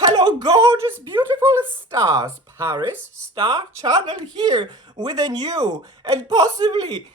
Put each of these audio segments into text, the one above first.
Hello, gorgeous, beautiful stars. Paris Star Channel here with a new and possibly,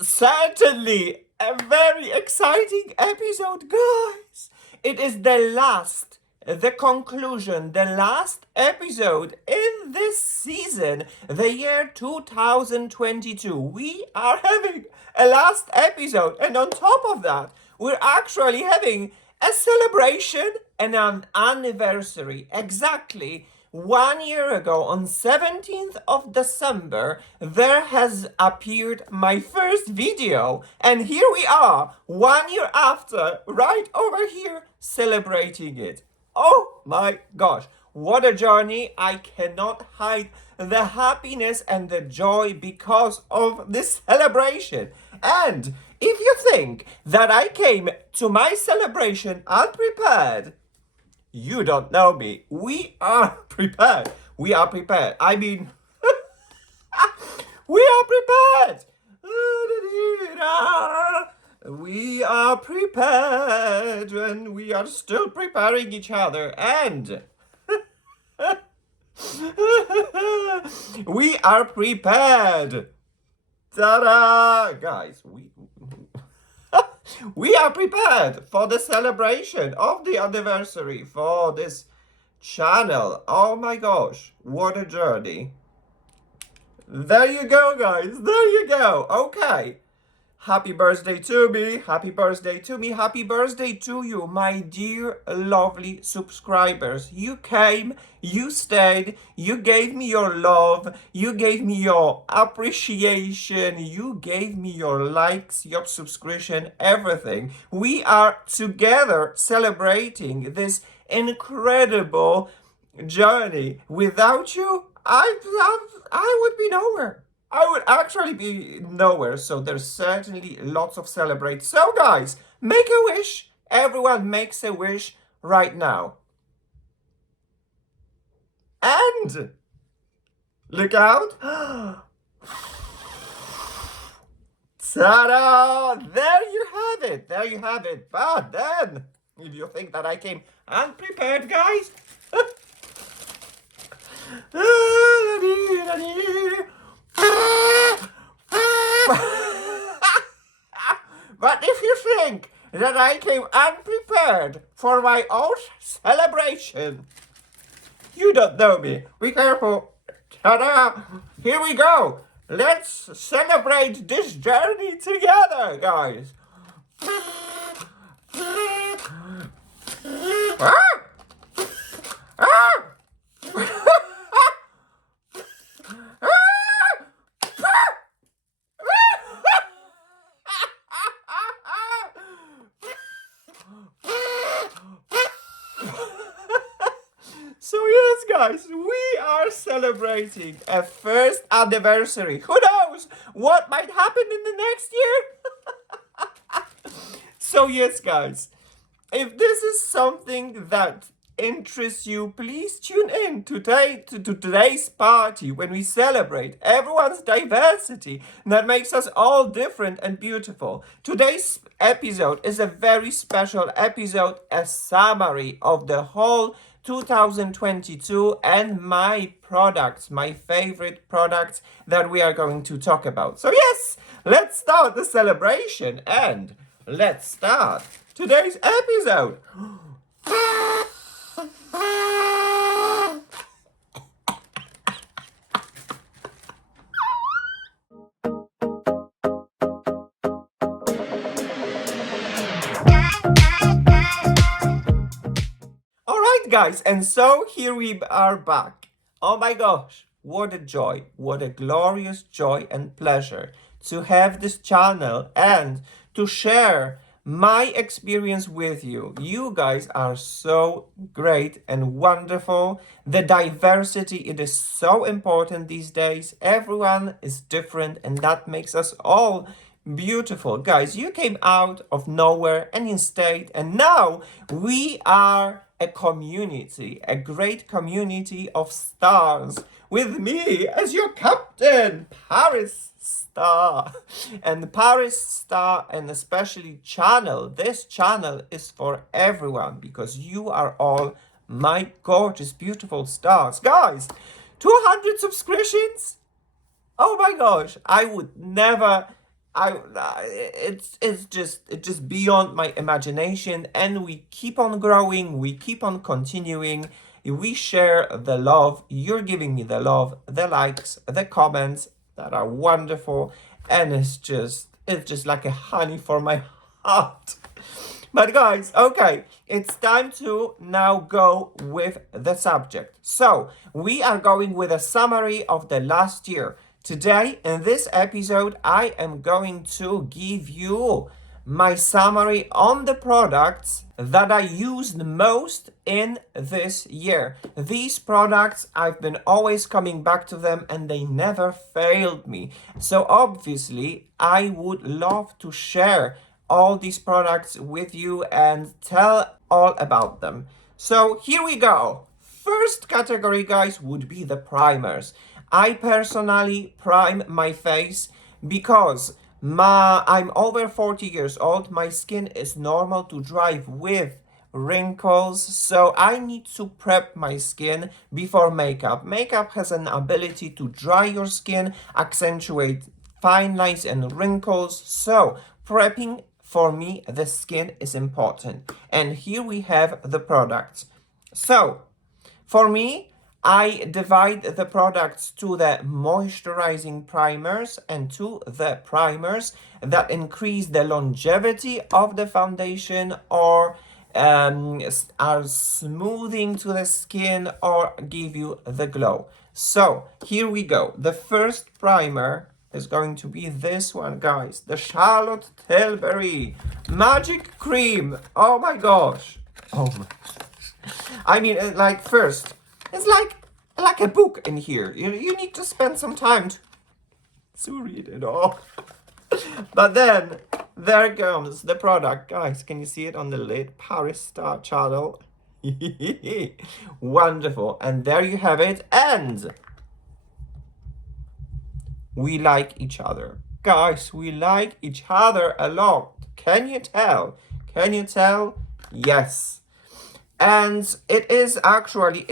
certainly, a very exciting episode, guys. It is the conclusion, the last episode in this season, the year 2022. We are having a last episode, and on top of that, we're actually having a celebration and an anniversary. Exactly 1 year ago, on 17th of December, there has appeared my first video. And here we are, 1 year after, right over here, celebrating it. Oh my gosh, what a journey. I cannot hide the happiness and the joy because of this celebration. And if you think that I came to my celebration unprepared, you don't know me. We are prepared. We are prepared. I mean, we are prepared. We are prepared and we are still preparing each other. And we are prepared. Ta-da! Guys, we are prepared for the celebration of the anniversary for this channel. Oh my gosh, what a journey. There you go, guys. There you go. Okay. Happy birthday to me. Happy birthday to me. Happy birthday to you, my dear, lovely subscribers. You came, you stayed, you gave me your love, you gave me your appreciation, you gave me your likes, your subscription, everything. We are together celebrating this incredible journey. Without you, I would be nowhere. I would actually be nowhere. So there's certainly lots of celebrate. So guys, make a wish. Everyone makes a wish right now. And look out. Ta-da! There you have it. There you have it. But then, if you think that I came unprepared, guys. But if you think that I came unprepared for my own celebration, you don't know me. Be careful. Ta-da! Here we go. Let's celebrate this journey together, guys. Ah! Ah! So yes, guys, we are celebrating a first anniversary. Who knows what might happen in the next year? So yes, guys, if this is something that interests you, please tune in today to today's party when we celebrate everyone's diversity that makes us all different and beautiful. Today's episode is a very special episode, a summary of the whole 2022 and my products, my favorite products that we are going to talk about. So yes, let's start the celebration and let's start today's episode. Alright, guys, and so here we are back. Oh my gosh, what a joy, what a glorious joy and pleasure to have this channel and to share my experience with you. You guys are so great and wonderful. The diversity, it is so important these days. Everyone is different and that makes us all beautiful. Guys, you came out of nowhere and you stayed, and now we are a community, a great community of stars with me as your captain, Paris Star. And Paris Star, and especially channel, this channel is for everyone because you are all my gorgeous, beautiful stars. Guys, 200 subscriptions? Oh my gosh, I would never. It's just beyond my imagination, and we keep on growing, we keep on continuing. We share the love. You're giving me the love, the likes, the comments that are wonderful, and it's just like a honey for my heart. But guys, okay, it's time to now go with the subject. So, we are going with a summary of the last year. Today, in this episode, I am going to give you my summary on the products that I used most in this year. These products, I've been always coming back to them and they never failed me. So obviously, I would love to share all these products with you and tell all about them. So here we go. First category, guys, would be the primers. I personally prime my face because I'm over 40 years old. My skin is normal to dry with wrinkles, so I need to prep my skin before makeup. Makeup has an ability to dry your skin, accentuate fine lines and wrinkles, so prepping for me, the skin is important. And here we have the products. So, for me, I divide the products to the moisturizing primers and to the primers that increase the longevity of the foundation or are smoothing to the skin or give you the glow. So, here we go. The first primer is going to be this one, guys. The Charlotte Tilbury Magic Cream. Oh my gosh. Oh my gosh. I mean, like first, it's like a book in here. You need to spend some time to read it all. But then, there comes the product. Guys, can you see it on the lid? Paris Star Channel. Wonderful. And there you have it. And we like each other. Guys, we like each other a lot. Can you tell? Can you tell? Yes. And it is actually,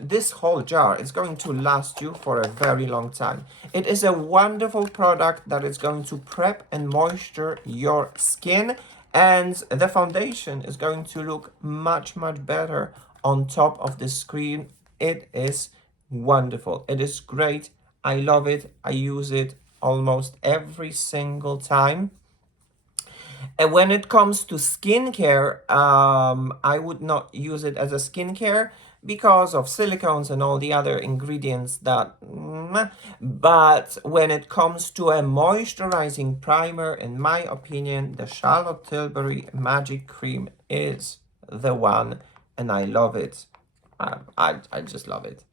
this whole jar is going to last you for a very long time. It is a wonderful product that is going to prep and moisture your skin. And the foundation is going to look much, much better on top of the screen. It is wonderful. It is great. I love it. I use it almost every single time. And when it comes to skincare, I would not use it as a skincare because of silicones and all the other ingredients that... But when it comes to a moisturizing primer, in my opinion, the Charlotte Tilbury Magic Cream is the one, and I love it. I just love it.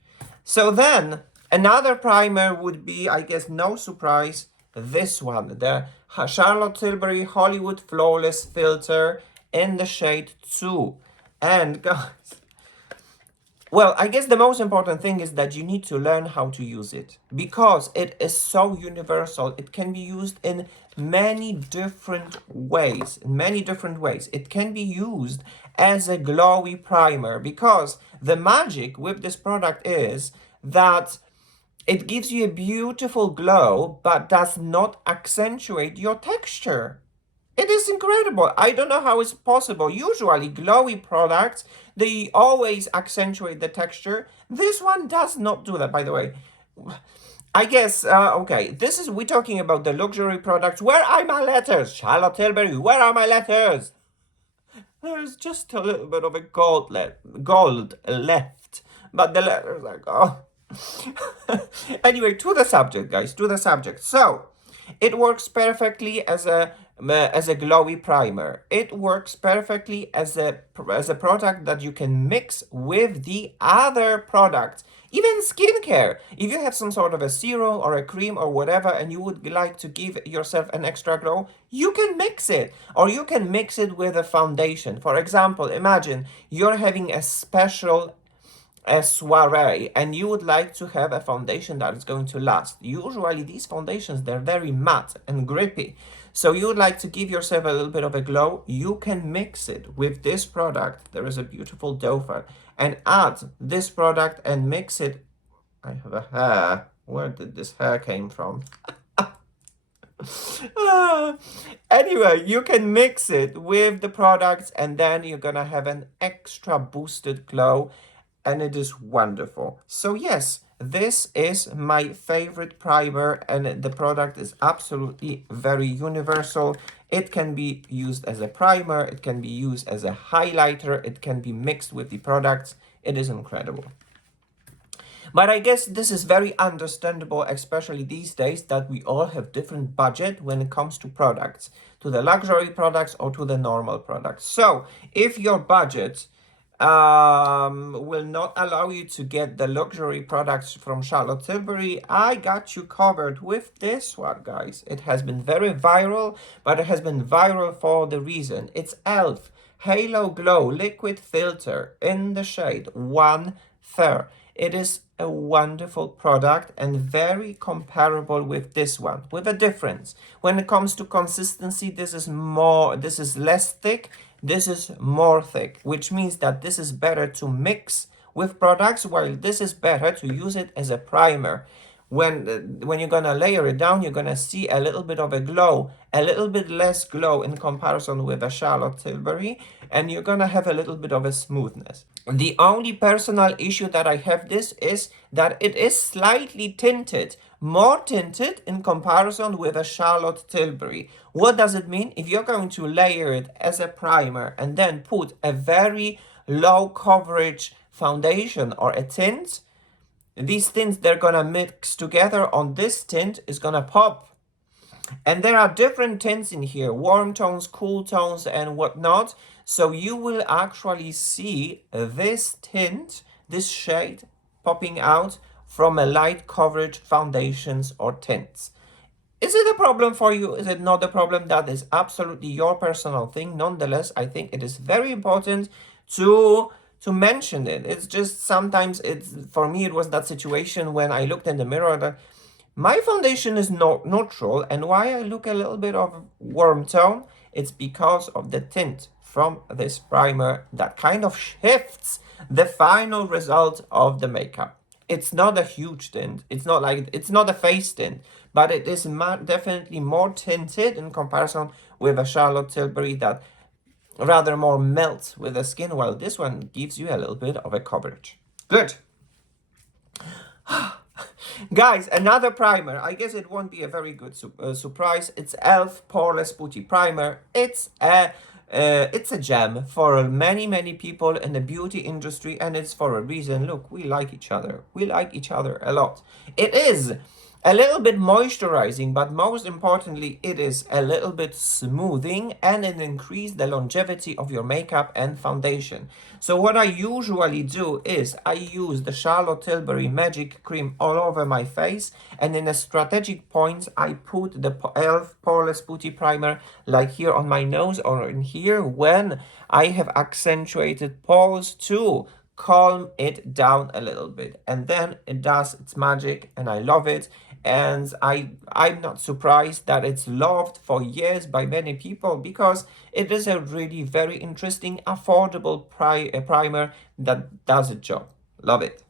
So then, another primer would be, I guess, no surprise, this one, the Charlotte Tilbury Hollywood Flawless Filter in the shade 2. And guys, well, I guess the most important thing is that you need to learn how to use it because it is so universal. It can be used in many different ways. It can be used as a glowy primer because the magic with this product is that it gives you a beautiful glow, but does not accentuate your texture. It is incredible. I don't know how it's possible. Usually, glowy products, they always accentuate the texture. This one does not do that, by the way. I guess, okay, we're talking about the luxury products. Where are my letters? Charlotte Tilbury, where are my letters? There's just a little bit of a gold left, but the letters are gone. Anyway, to the subject, guys, to the subject. So, it works perfectly as a glowy primer. It works perfectly as a product that you can mix with the other products. Even skincare. If you have some sort of a serum or a cream or whatever and you would like to give yourself an extra glow, you can mix it. Or you can mix it with a foundation. For example, imagine you're having a special soiree and you would like to have a foundation that is going to last. Usually these foundations, they're very matte and grippy. So you would like to give yourself a little bit of a glow, you can mix it with this product. There is a beautiful doe foot, and add this product and mix it. I have a hair. Where did this hair came from? Anyway, you can mix it with the products and then you're gonna have an extra boosted glow, and it is wonderful. So yes, this is my favorite primer, and the product is absolutely very universal. It can be used as a primer, it can be used as a highlighter, it can be mixed with the products. It is incredible. But I guess this is very understandable, especially these days, that we all have different budget when it comes to products, to the luxury products or to the normal products. So if your budget will not allow you to get the luxury products from Charlotte Tilbury, I got you covered with this one, guys. It has been very viral, but it has been viral for the reason. It's e.l.f. Halo Glow Liquid Filter in the shade 130. It is a wonderful product and very comparable with this one, with a difference. When it comes to consistency, this is less thick, this is more thick, which means that this is better to mix with products, while this is better to use it as a primer. When you're gonna layer it down, you're gonna see a little bit of a glow, a little bit less glow in comparison with a Charlotte Tilbury, and you're gonna have a little bit of a smoothness. The only personal issue that I have this is that it is slightly tinted, more tinted in comparison with a Charlotte Tilbury. What does it mean? If you're going to layer it as a primer and then put a very low coverage foundation or a tint, these tints, they're gonna mix together on this tint is gonna pop. And there are different tints in here, warm tones, cool tones, and whatnot. So you will actually see this tint, this shade, popping out from a light coverage foundations or tints. Is it a problem for you? Is it not a problem? That is absolutely your personal thing. Nonetheless, I think it is very important to mention it. It's just sometimes for me it was that situation when I looked in the mirror that my foundation is not neutral, and why I look a little bit of warm tone, it's because of the tint from this primer that kind of shifts the final result of the makeup. It's not a huge tint. It's not a face tint, but it is definitely more tinted in comparison with a Charlotte Tilbury that rather more melts with the skin, while this one gives you a little bit of a coverage. Good. Guys, another primer. I guess it won't be a very good surprise. It's e.l.f. Poreless Putty Primer. It's a gem for many people in the beauty industry, and it's for a reason. Look, we like each other. We like each other a lot. It is a little bit moisturizing, but most importantly, it is a little bit smoothing, and it increases the longevity of your makeup and foundation. So what I usually do is I use the Charlotte Tilbury Magic Cream all over my face, and in a strategic point, I put the e.l.f. Poreless Putty Primer like here on my nose or in here when I have accentuated pores to calm it down a little bit, and then it does its magic, and I love it. And I'm not surprised that it's loved for years by many people, because it is a really very interesting, affordable primer that does its job. Love it.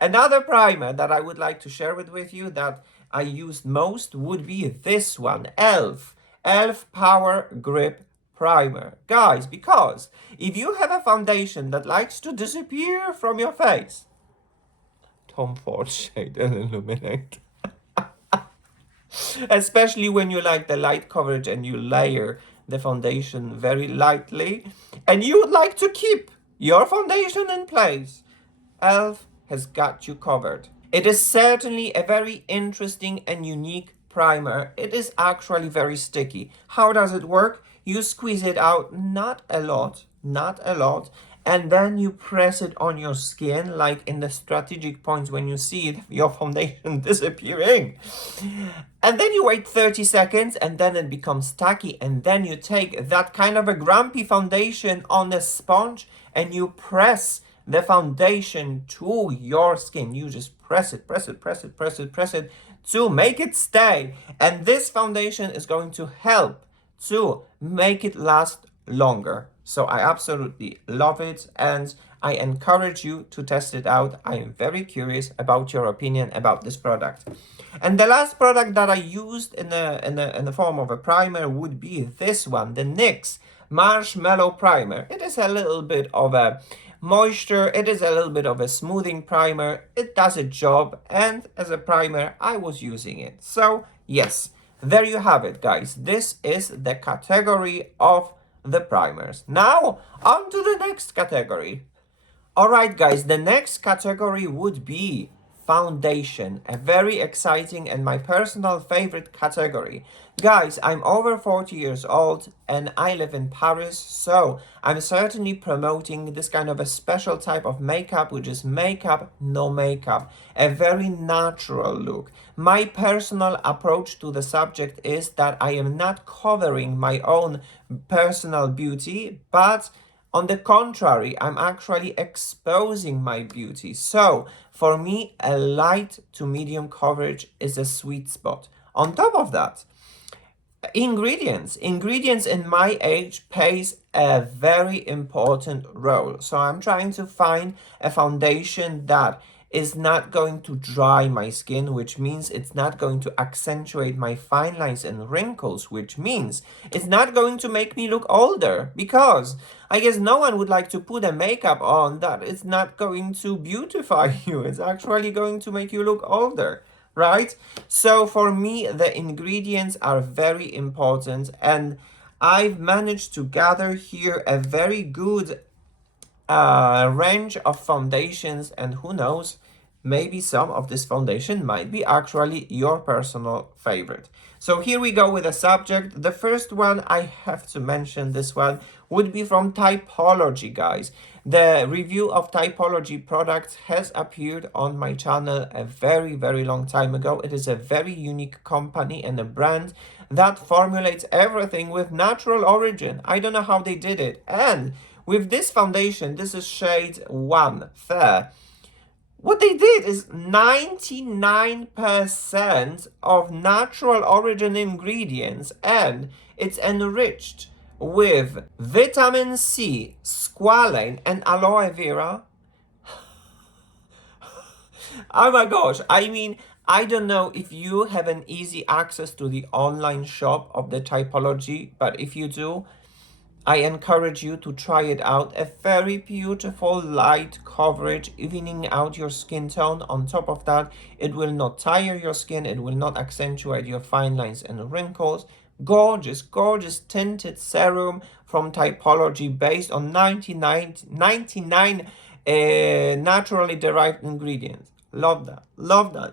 Another primer that I would like to share with you that I used most would be this one, e.l.f. Power Grip Primer. Guys, because if you have a foundation that likes to disappear from your face, Tom Ford Shade and Illuminate. Especially when you like the light coverage and you layer the foundation very lightly, and you would like to keep your foundation in place, e.l.f. has got you covered. It is certainly a very interesting and unique primer. It is actually very sticky. How does it work? You squeeze it out, not a lot, and then you press it on your skin, like in the strategic points when you see it, your foundation disappearing. And then you wait 30 seconds, and then it becomes tacky, and then you take that kind of a grumpy foundation on a sponge, and you press the foundation to your skin. You just press it to make it stay. And this foundation is going to help to make it last longer. So I absolutely love it, and I encourage you to test it out. I am very curious about your opinion about this product. And the last product that I used in the form of a primer would be this one, the NYX Marshmallow Primer. It is a little bit of a moisture, it is a little bit of a smoothing primer. It does a job, and as a primer I was using it. So yes, there you have it, guys. This is the category of the primers. Now on to the next category. Alright guys, the next category would be foundation, a very exciting and my personal favorite category. Guys, I'm over 40 years old and I live in Paris, so I'm certainly promoting this kind of a special type of makeup, which is makeup, no makeup, a very natural look. My personal approach to the subject is that I am not covering my own personal beauty, but on the contrary, I'm actually exposing my beauty. So for me, a light to medium coverage is a sweet spot. On top of that, ingredients in my age plays a very important role. So I'm trying to find a foundation that is not going to dry my skin, which means it's not going to accentuate my fine lines and wrinkles, which means it's not going to make me look older, because I guess no one would like to put a makeup on that it's not going to beautify you. It's actually going to make you look older, right? So for me, the ingredients are very important, and I've managed to gather here a very good range of foundations, and who knows, maybe some of this foundation might be actually your personal favorite. So here we go with a subject. The first one I have to mention, this one would be from Typology, guys. The review of Typology products has appeared on my channel a very long time ago. It is a very unique company and a brand that formulates everything with natural origin. I don't know how they did it. And with this foundation, this is shade 1 Fair. What they did is 99% of natural origin ingredients, and it's enriched with vitamin C, squalane, and aloe vera. Oh my gosh, I mean, I don't know if you have an easy access to the online shop of the Typology, but if you do, I encourage you to try it out. A very beautiful light coverage, evening out your skin tone. On top of that, it will not tire your skin. It will not accentuate your fine lines and wrinkles. Gorgeous tinted serum from Typology based on 99 naturally derived ingredients. Love that.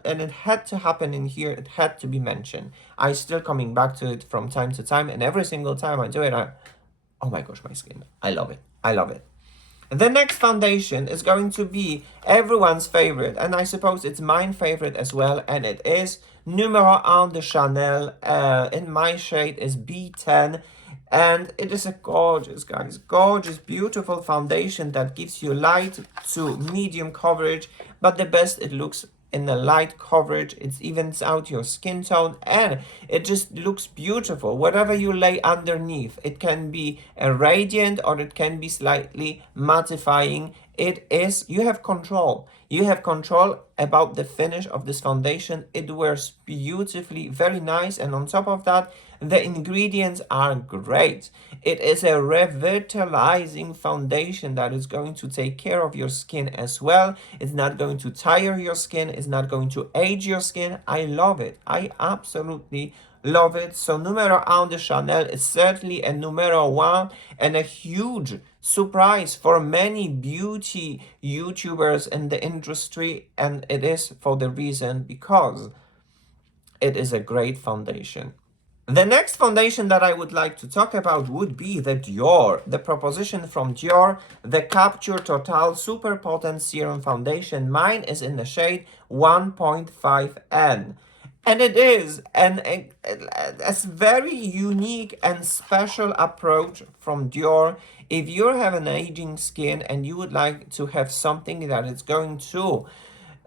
And it had to happen in here. It had to be mentioned. I still coming back to it from time to time, and every single time I do it, oh my gosh, my skin. I love it. The next foundation is going to be everyone's favorite, and I suppose it's my favorite as well, and it is Numero 1 de Chanel. In my shade is B10, and it is a gorgeous, guys, gorgeous, beautiful foundation that gives you light to medium coverage, but the best, it looks in the light coverage. It evens out your skin tone, and it just looks beautiful. Whatever you lay underneath, it can be a radiant or it can be slightly mattifying. You have control. You have control about the finish of this foundation. It wears beautifully, very nice, and on top of that, the ingredients are great. It is a revitalizing foundation that is going to take care of your skin as well. It's not going to tire your skin. It's not going to age your skin. I love it. I absolutely love it. So Numero 1 de Chanel is certainly a numero 1 and a huge surprise for many beauty YouTubers in the industry, and it is for the reason because it is a great foundation. The next foundation that I would like to talk about would be the Dior, the proposition from Dior, the Capture Total Super Potent Serum Foundation. Mine is in the shade 1.5N. And it is a very unique and special approach from Dior. If you have an aging skin and you would like to have something that is going to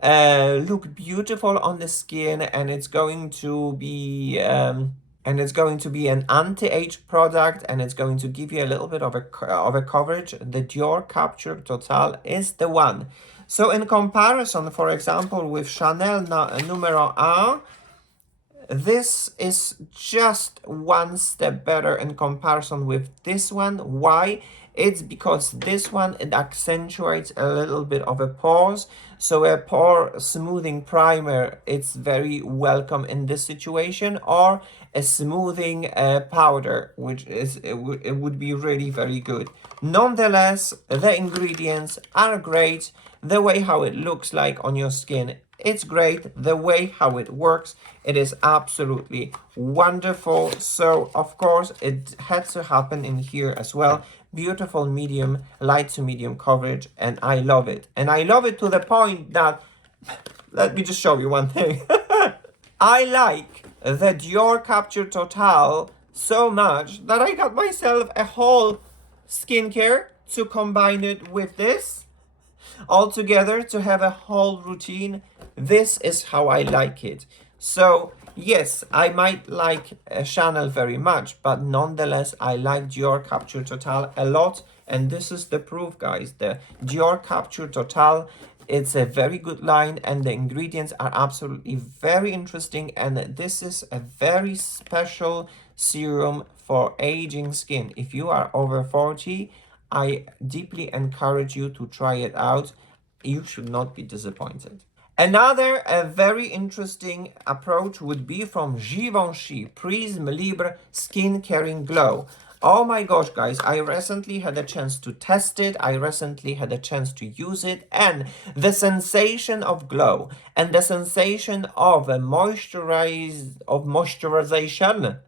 look beautiful on the skin, and it's going to be an anti-age product, and it's going to give you a little bit of a coverage. The Dior Capture Total is the one. So in comparison, for example, with Chanel Numero 1, this is just one step better in comparison with this one. Why? It's because this one, it accentuates a little bit of a pores. So a pore smoothing primer, it's very welcome in this situation, or a smoothing powder, which is it would be really very good. Nonetheless, the ingredients are great. The way how it looks like on your skin, it's great. The way how it works, it is absolutely wonderful. So of course it had to happen in here as well. Beautiful medium, light to medium coverage, and I love it. And I love it to the point that, let me just show you one thing. I like the Dior Capture Total so much that I got myself a whole skincare to combine it with this all together, to have a whole routine. This is how I like it. So yes, I might like Chanel very much, but nonetheless I like Dior Capture Total a lot, and this is the proof, guys. The Dior Capture Total, it's a very good line, and the ingredients are absolutely very interesting, and this is a very special serum for aging skin. If you are over 40, I deeply encourage you to try it out. You should not be disappointed. Another very interesting approach would be from Givenchy Prisme Libre Skin Caring Glow. Oh my gosh, guys, I recently had a chance to test it. I recently had a chance to use it, and the sensation of glow and the sensation of a moisturization,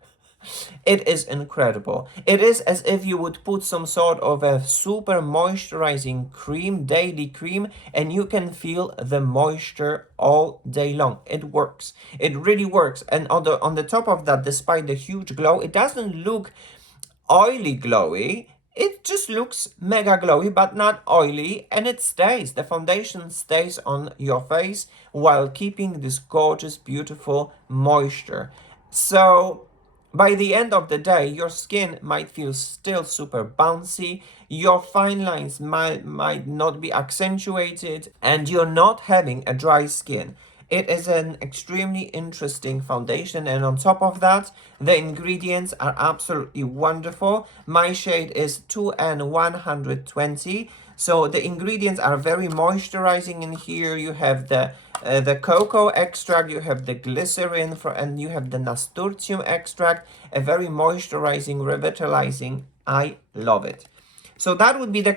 it is incredible. It is as if you would put some sort of a super moisturizing cream, daily cream, and you can feel the moisture all day long. It works. It really works. And on the top of that, despite the huge glow, it doesn't look oily glowy. It just looks mega glowy, but not oily, and it stays. The foundation stays on your face while keeping this gorgeous, beautiful moisture. So by the end of the day, your skin might feel still super bouncy, your fine lines might not be accentuated, and you're not having a dry skin. It is an extremely interesting foundation, and on top of that, the ingredients are absolutely wonderful. My shade is 2N120, so the ingredients are very moisturizing in here. You have the cocoa extract, you have the glycerin, and you have the nasturtium extract, a very moisturizing, revitalizing. I love it. So that would be the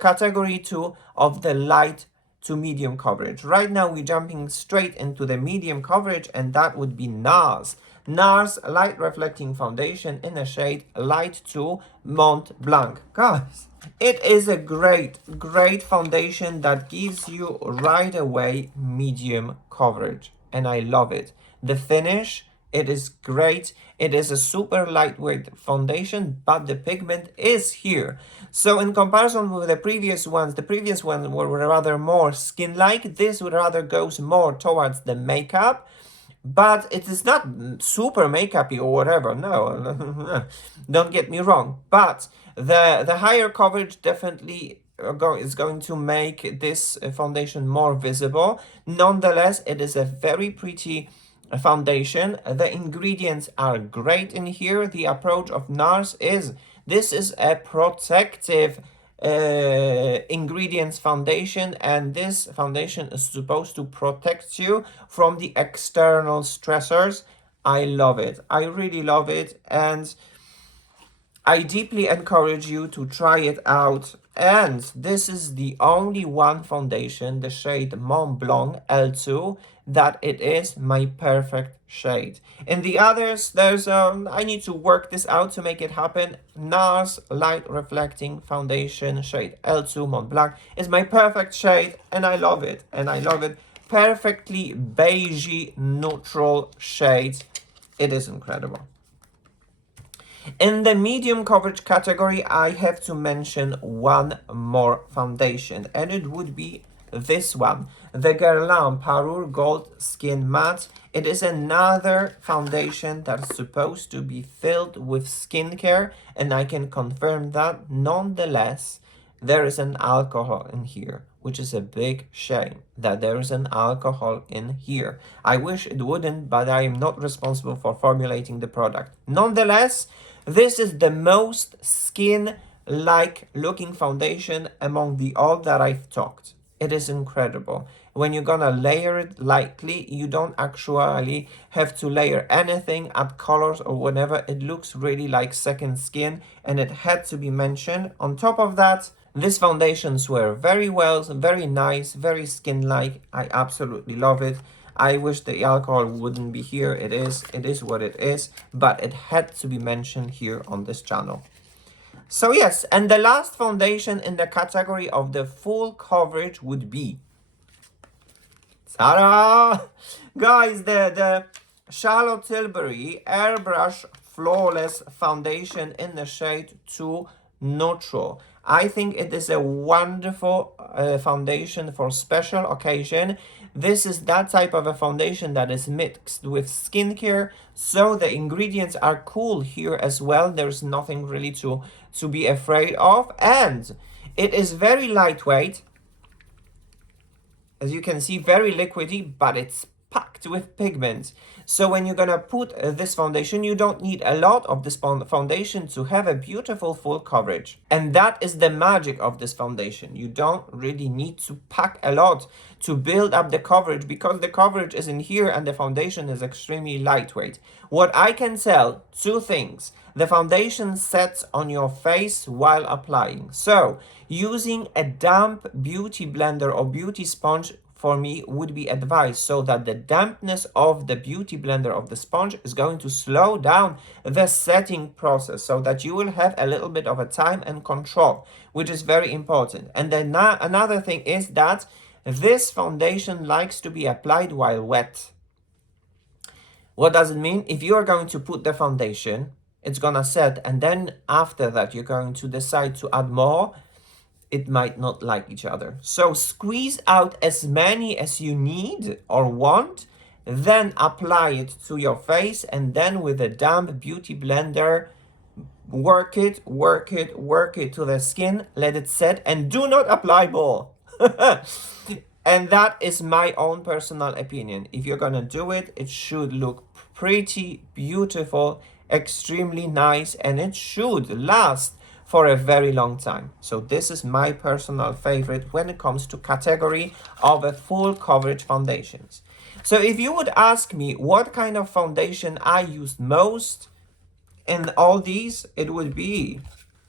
category 2 of the light to medium coverage. Right now we're jumping straight into the medium coverage, and that would be NARS. NARS Light Reflecting Foundation in the shade Light to Mont Blanc. Guys, it is a great foundation that gives you right away medium coverage, and I love it. The finish, it is great. It is a super lightweight foundation, but the pigment is here. So in comparison with the previous ones were rather more skin-like. This would rather goes more towards the makeup, but it is not super makeupy or whatever. No, don't get me wrong. But the higher coverage definitely is going to make this foundation more visible. Nonetheless, it is a very pretty foundation. The ingredients are great in here. The approach of NARS is, this is a protective ingredients foundation, and this foundation is supposed to protect you from the external stressors. I love it. I really love it, and I deeply encourage you to try it out. And this is the only one foundation, the shade Mont Blanc L2, that it is my perfect shade. In the others, there's I need to work this out to make it happen. NARS Light Reflecting Foundation shade L2 Mont Blanc is my perfect shade, and I love it. And I love it. Perfectly beigey, neutral shade. It is incredible. In the medium coverage category, I have to mention one more foundation, and it would be this one, the Guerlain Parure Gold Skin Matte. It is another foundation that's supposed to be filled with skincare, and I can confirm that. Nonetheless, there is an alcohol in here, which is a big shame that there is an alcohol in here. I wish it wouldn't, but I am not responsible for formulating the product. Nonetheless, this is the most skin-like looking foundation among the all that I've talked. It is incredible. When you're gonna layer it lightly, you don't actually have to layer anything, add colors or whatever. It looks really like second skin, and it had to be mentioned. On top of that, these foundations were very well, very nice, very skin-like. I absolutely love it. I wish the alcohol wouldn't be here. It is what it is, but it had to be mentioned here on this channel. So yes, and the last foundation in the category of the full coverage would be, ta-da! Guys, the Charlotte Tilbury Airbrush Flawless Foundation in the shade 2 Neutral. I think it is a wonderful foundation for special occasion. This is that type of a foundation that is mixed with skincare, so the ingredients are cool here as well. There's nothing really to be afraid of, and it is very lightweight. As you can see, very liquidy, but it's packed with pigments. So when you're gonna put this foundation, you don't need a lot of this foundation to have a beautiful full coverage. And that is the magic of this foundation. You don't really need to pack a lot to build up the coverage, because the coverage is in here and the foundation is extremely lightweight. What I can tell, two things. The foundation sets on your face while applying. So using a damp beauty blender or beauty sponge for me would be advised, so that the dampness of the beauty blender of the sponge is going to slow down the setting process, so that you will have a little bit of a time and control, which is very important. And then another thing is that this foundation likes to be applied while wet. What does it mean? If you are going to put the foundation, it's gonna set, and then after that you're going to decide to add more, it might not like each other. So squeeze out as many as you need or want, then apply it to your face, and then with a damp beauty blender, work it to the skin, let it set, and do not apply more. And that is my own personal opinion. If you're gonna do it, it should look pretty beautiful, extremely nice, and it should last for a very long time. So this is my personal favorite when it comes to category of a full coverage foundations. So if you would ask me what kind of foundation I use most in all these, it would be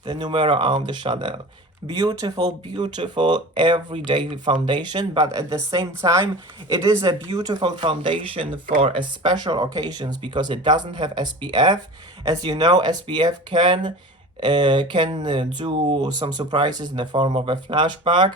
the Numero 1 de Chanel. Beautiful, beautiful everyday foundation, but at the same time, it is a beautiful foundation for a special occasions, because it doesn't have SPF. As you know, SPF can do some surprises in the form of a flashback.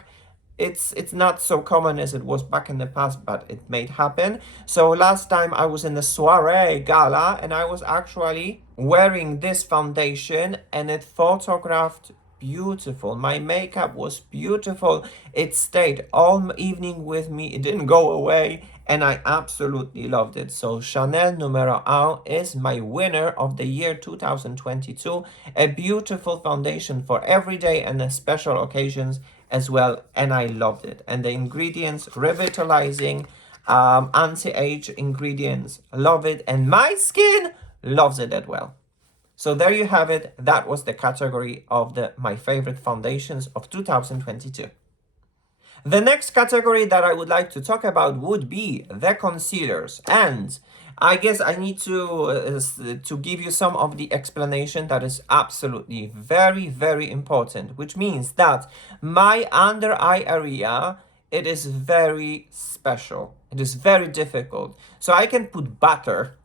It's not so common as it was back in the past, but it may happen. So last time I was in the soiree gala, and I was actually wearing this foundation, and it photographed beautiful. My makeup was beautiful. It stayed all evening with me. It didn't go away, and I absolutely loved it. So Chanel Numero 1 is my winner of the year 2022. A beautiful foundation for everyday and special occasions as well, and I loved it. And the ingredients, revitalizing, anti-age ingredients, love it, and my skin loves it as well. So there you have it. That was the category of my favorite foundations of 2022. The next category that I would like to talk about would be the concealers. And I guess I need to give you some of the explanation that is absolutely very, very important, which means that my under eye area, it is very special. It is very difficult. So I can put butter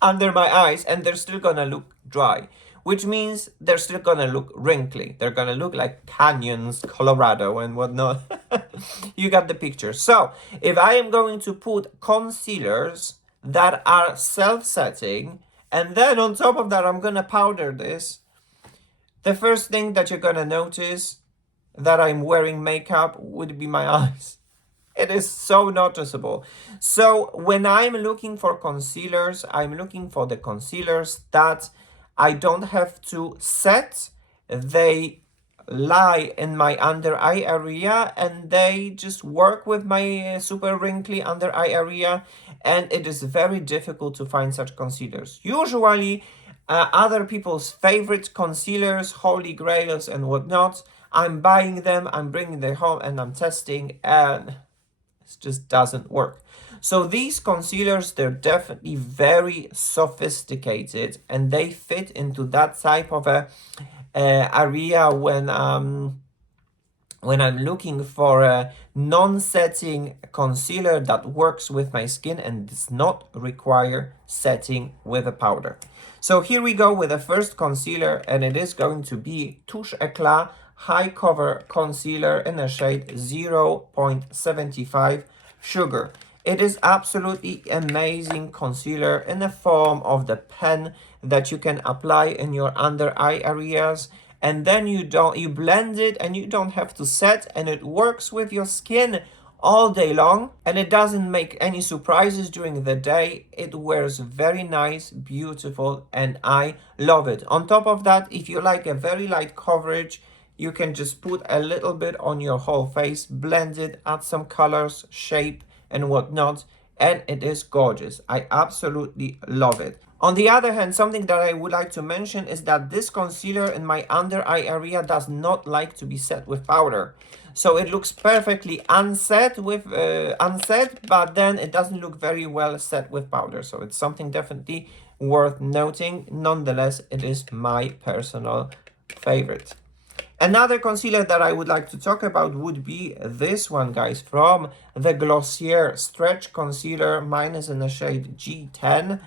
under my eyes and they're still gonna look dry, which means they're still gonna look wrinkly. They're gonna look like canyons, Colorado and whatnot. You got the picture. So if I am going to put concealers that are self-setting, and then on top of that I'm gonna powder this, the first thing that you're gonna notice that I'm wearing makeup would be my eyes. It is so noticeable. So when I'm looking for concealers, I'm looking for the concealers that I don't have to set. They lie in my under eye area and they just work with my super wrinkly under eye area, and it is very difficult to find such concealers. Usually other people's favorite concealers, holy grails and whatnot, I'm buying them, I'm bringing them home and I'm testing, and it just doesn't work. So these concealers, they're definitely very sophisticated and they fit into that type of a area when I'm looking for a non-setting concealer that works with my skin and does not require setting with a powder. So here we go with the first concealer, and it is going to be Touche Eclat High Cover Concealer in the shade 0.75 Sugar. It is absolutely amazing concealer in the form of the pen that you can apply in your under eye areas, and then you blend it and you don't have to set, and it works with your skin all day long, and it doesn't make any surprises during the day. It wears very nice, beautiful, and I love it. On top of that, if you like a very light coverage, you can just put a little bit on your whole face, blend it, add some colors, shape, and whatnot, and it is gorgeous. I absolutely love it. On the other hand, something that I would like to mention is that this concealer in my under eye area does not like to be set with powder. So it looks perfectly unset, but then it doesn't look very well set with powder. So it's something definitely worth noting. Nonetheless, it is my personal favorite. Another concealer that I would like to talk about would be this one, guys, from the Glossier Stretch Concealer. Mine is in the shade G10,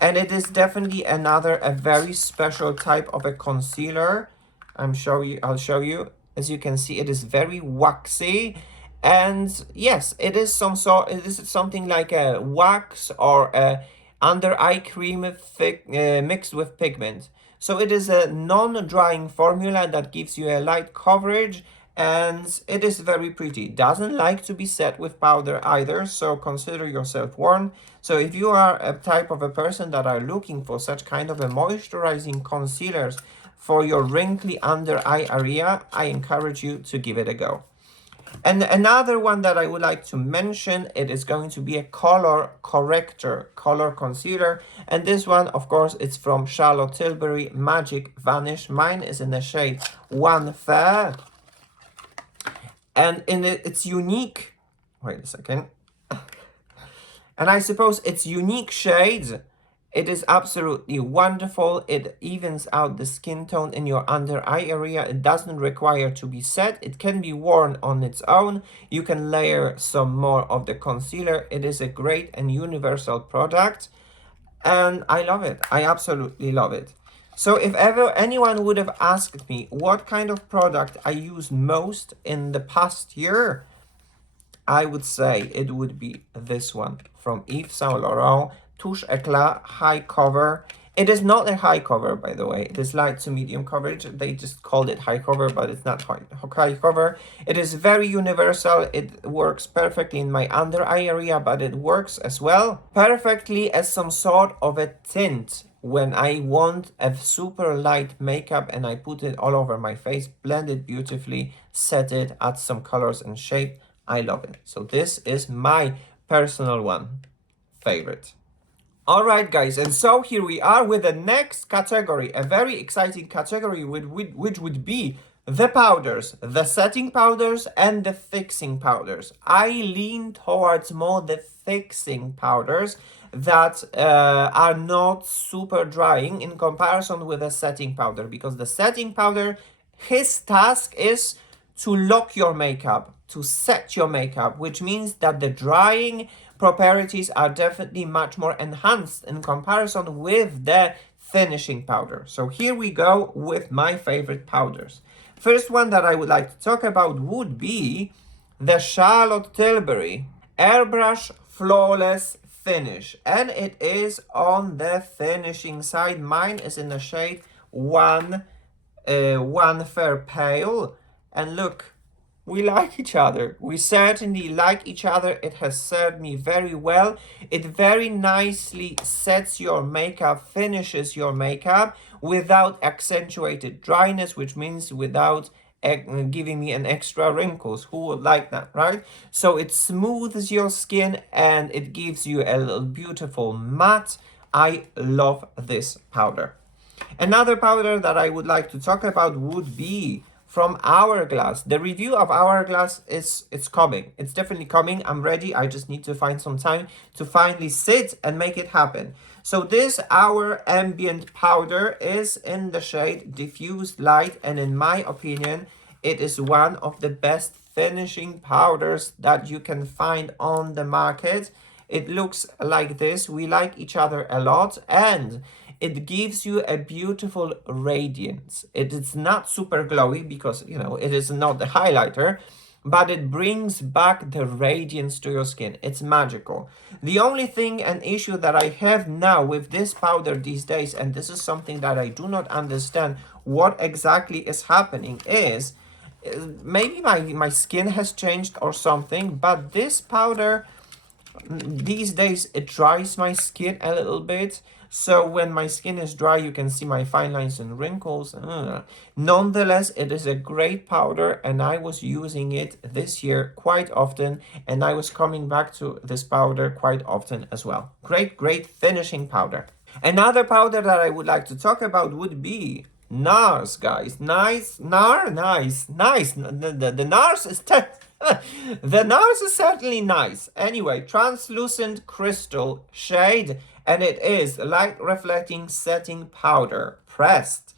and it is definitely a very special type of a concealer. I'll show you. As you can see, it is very waxy, and yes, it is something like a wax or a under eye cream mixed with pigment. So it is a non-drying formula that gives you a light coverage, and it is very pretty. Doesn't like to be set with powder either, so consider yourself warned. So if you are a type of a person that are looking for such kind of a moisturizing concealers for your wrinkly under eye area, I encourage you to give it a go. And another one that I would like to mention, it is going to be a color corrector color concealer, and this one, of course, it's from Charlotte Tilbury Magic Vanish. Mine is in the shade One Fair, and its unique, wait a second, and I suppose its unique shades, it is absolutely wonderful. It evens out the skin tone in your under eye area. It doesn't require to be set. It can be worn on its own. You can layer some more of the concealer. It is a great and universal product, and I love it. I absolutely love it. So if ever anyone would have asked me what kind of product I use most in the past year, I would say it would be this one from Yves Saint Laurent, Touche Eclat High Cover. It is not a high cover, by the way. It is light to medium coverage. They just called it high cover, but it's not high cover. It is very universal. It works perfectly in my under eye area, but it works as well perfectly as some sort of a tint when I want a super light makeup and I put it all over my face, blend it beautifully, set it, add some colors and shape. I love it. So this is my personal favorite. All right, guys, and so here we are with the next category, a very exciting category which would be the powders, the setting powders and the fixing powders. I lean towards more the fixing powders that are not super drying in comparison with a setting powder, because the setting powder, his task is to lock your makeup, to set your makeup, which means that the drying properties are definitely much more enhanced in comparison with the finishing powder. So here we go with my favorite powders. First one that I would like to talk about would be the Charlotte Tilbury Airbrush Flawless Finish, and it is on the finishing side. Mine is in the shade One Fair Pale, and look, we like each other. We certainly like each other. It has served me very well. It very nicely sets your makeup, finishes your makeup without accentuated dryness, which means without giving me an extra wrinkles. Who would like that, right? So it smooths your skin and it gives you a little beautiful matte. I love this powder. Another powder that I would like to talk about would be from Hourglass. The review of Hourglass it's coming. It's definitely coming. I'm ready. I just need to find some time to finally sit and make it happen. So this Hour Ambient powder is in the shade Diffused Light, and in my opinion, it is one of the best finishing powders that you can find on the market. It looks like this. We like each other a lot, and it gives you a beautiful radiance. It is not super glowy because, you know, it is not the highlighter, but it brings back the radiance to your skin. It's magical. The only thing and issue that I have now with this powder these days, and this is something that I do not understand what exactly is happening, is maybe my skin has changed or something, but this powder these days it dries my skin a little bit. So when my skin is dry, you can see my fine lines and wrinkles. Nonetheless, it is a great powder, and I was using it this year quite often, and I was coming back to this powder quite often as well. Great finishing powder. Another powder that I would like to talk about would be NARS, guys. Nice. The NARS is the NARS is certainly nice. Anyway, translucent crystal shade, and it is light reflecting setting powder pressed.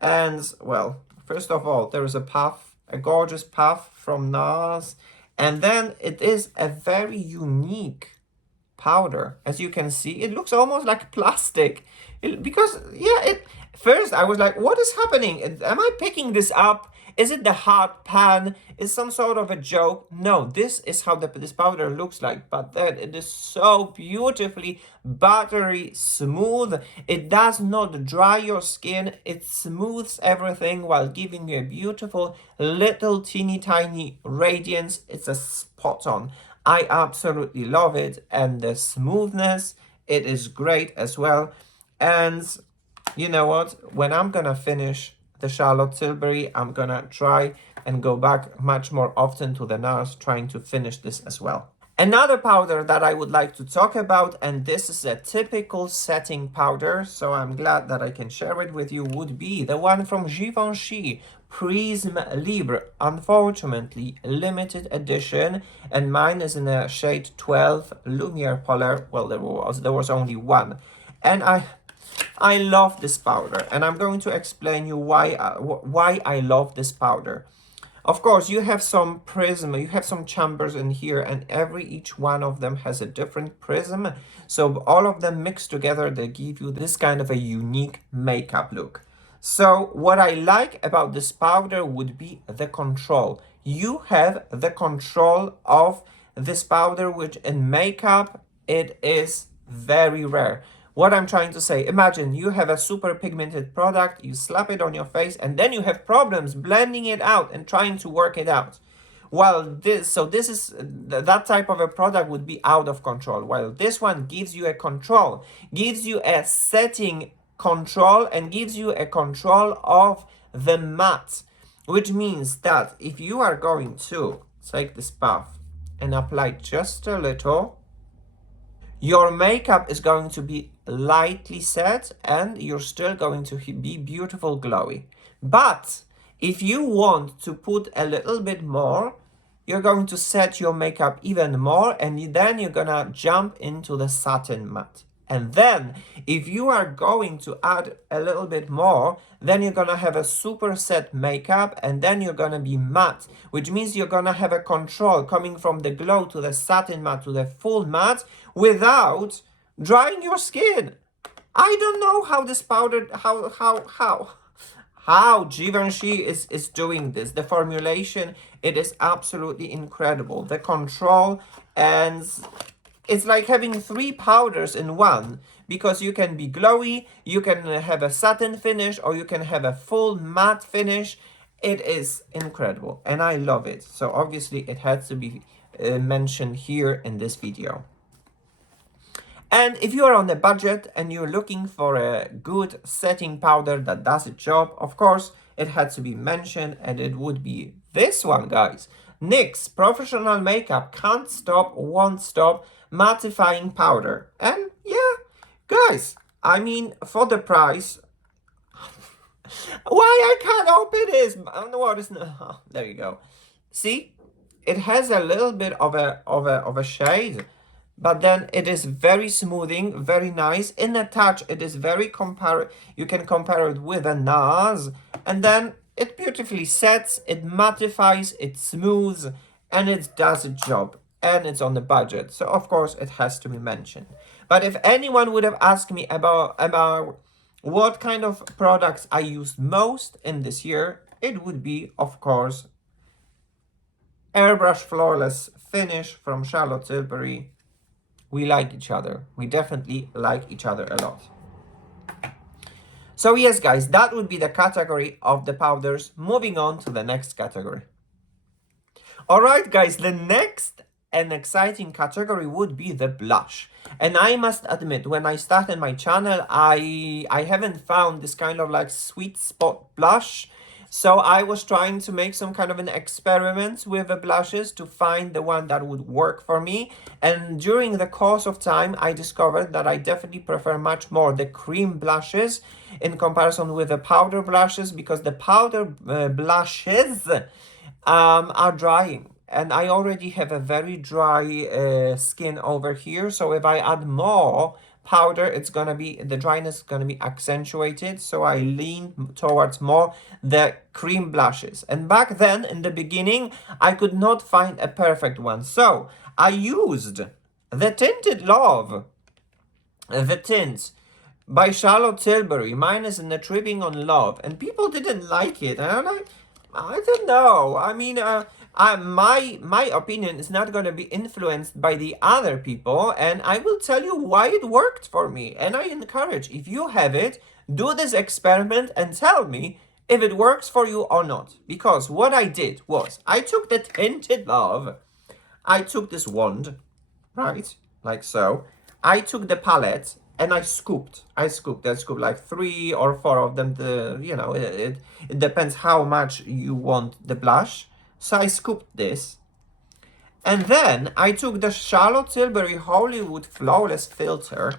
And well, first of all, there is a puff, a gorgeous puff from NARS, and then it is a very unique powder. As you can see, it looks almost like plastic. Because yeah, first I was like, what is happening? Am I picking this up? Is it the hot pan? Is some sort of a joke? No, this is how this powder looks like. But then it is so beautifully buttery smooth. It does not dry your skin. It smooths everything while giving you a beautiful little teeny tiny radiance. It's a spot on. I absolutely love it, and the smoothness, it is great as well. And you know what? When I'm gonna finish the Charlotte Tilbury, I'm gonna try and go back much more often to the NARS, trying to finish this as well. Another powder that I would like to talk about, and this is a typical setting powder, so I'm glad that I can share it with you, would be the one from Givenchy, Prisme Libre. Unfortunately, limited edition, and mine is in a shade 12 Lumiere Polar. Well, there was only one, and I love this powder, and I'm going to explain you why I love this powder. Of course, you have some prism, you have some chambers in here, and each one of them has a different prism. So all of them mixed together, they give you this kind of a unique makeup look. So what I like about this powder would be the control. You have the control of this powder, which in makeup, it is very rare. What I'm trying to say, imagine you have a super pigmented product, you slap it on your face, and then you have problems blending it out and trying to work it out. While this is that type of a product would be out of control, while this one gives you a control, gives you a setting control, and gives you a control of the matte, which means that if you are going to take this puff and apply just a little, your makeup is going to be lightly set and you're still going to be beautiful glowy. But if you want to put a little bit more, you're going to set your makeup even more, and then you're gonna jump into the satin matte. And then if you are going to add a little bit more, then you're gonna have a super set makeup, and then you're gonna be matte, which means you're gonna have a control coming from the glow to the satin matte to the full matte without drying your skin. I don't know how this powder, how Givenchy is doing this. The formulation, it is absolutely incredible. The control, and it's like having 3 powders in one, because you can be glowy, you can have a satin finish, or you can have a full matte finish. It is incredible and I love it. So obviously it had to be mentioned here in this video. And if you are on a budget and you're looking for a good setting powder that does its job, of course, it had to be mentioned, and it would be this one, guys. NYX Professional Makeup Can't Stop, Won't Stop Mattifying Powder. And yeah, guys, I mean, for the price, why I can't open this? What is no? There you go. See, it has a little bit of a shade, but then it is very smoothing, very nice. In the touch, it is very you can compare it with a NARS, and then it beautifully sets, it mattifies, it smooths, and it does its job. And it's on the budget, so of course it has to be mentioned. But if anyone would have asked me about what kind of products I used most in this year, it would be, of course, Airbrush Flawless Finish from Charlotte Tilbury. We like each other. We definitely like each other a lot. So yes, guys, that would be the category of the powders. Moving on to the next category. All right, guys, the next and exciting category would be the blush. And I must admit, when I started my channel, I haven't found this kind of like sweet spot blush. So I was trying to make some kind of an experiment with the blushes to find the one that would work for me. And during the course of time, I discovered that I definitely prefer much more the cream blushes in comparison with the powder blushes, because the powder blushes are drying. And I already have a very dry skin over here. So if I add more powder, the dryness is gonna be accentuated. So I lean towards more the cream blushes. And back then, in the beginning, I could not find a perfect one. So I used the Tinted Love, the tint by Charlotte Tilbury. Mine is in the Tripping on Love. And people didn't like it. And I'm like, I don't know. I mean, my opinion is not going to be influenced by the other people, and I will tell you why it worked for me. And I encourage, if you have it, do this experiment and tell me if it works for you or not. Because what I did was, I took the Tinted Love, I took this wand, right, like so. I took the palette and I scooped like 3 or 4 of them. It depends how much you want the blush. So I scooped this. And then I took the Charlotte Tilbury Hollywood Flawless Filter.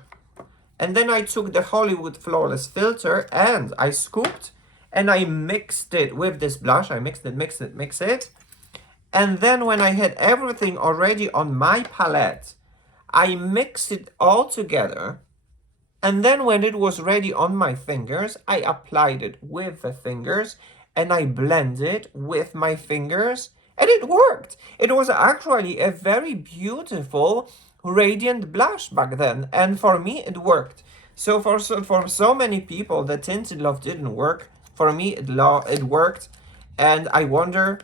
And then I took the Hollywood Flawless Filter and I scooped and I mixed it with this blush. I mixed it. And then when I had everything already on my palette, I mixed it all together. And then when it was ready on my fingers, I applied it with the fingers and I blended with my fingers, and it worked. It was actually a very beautiful, radiant blush back then, and for me it worked. So for so many people, the Tinted Love didn't work. For me, it worked, and I wonder,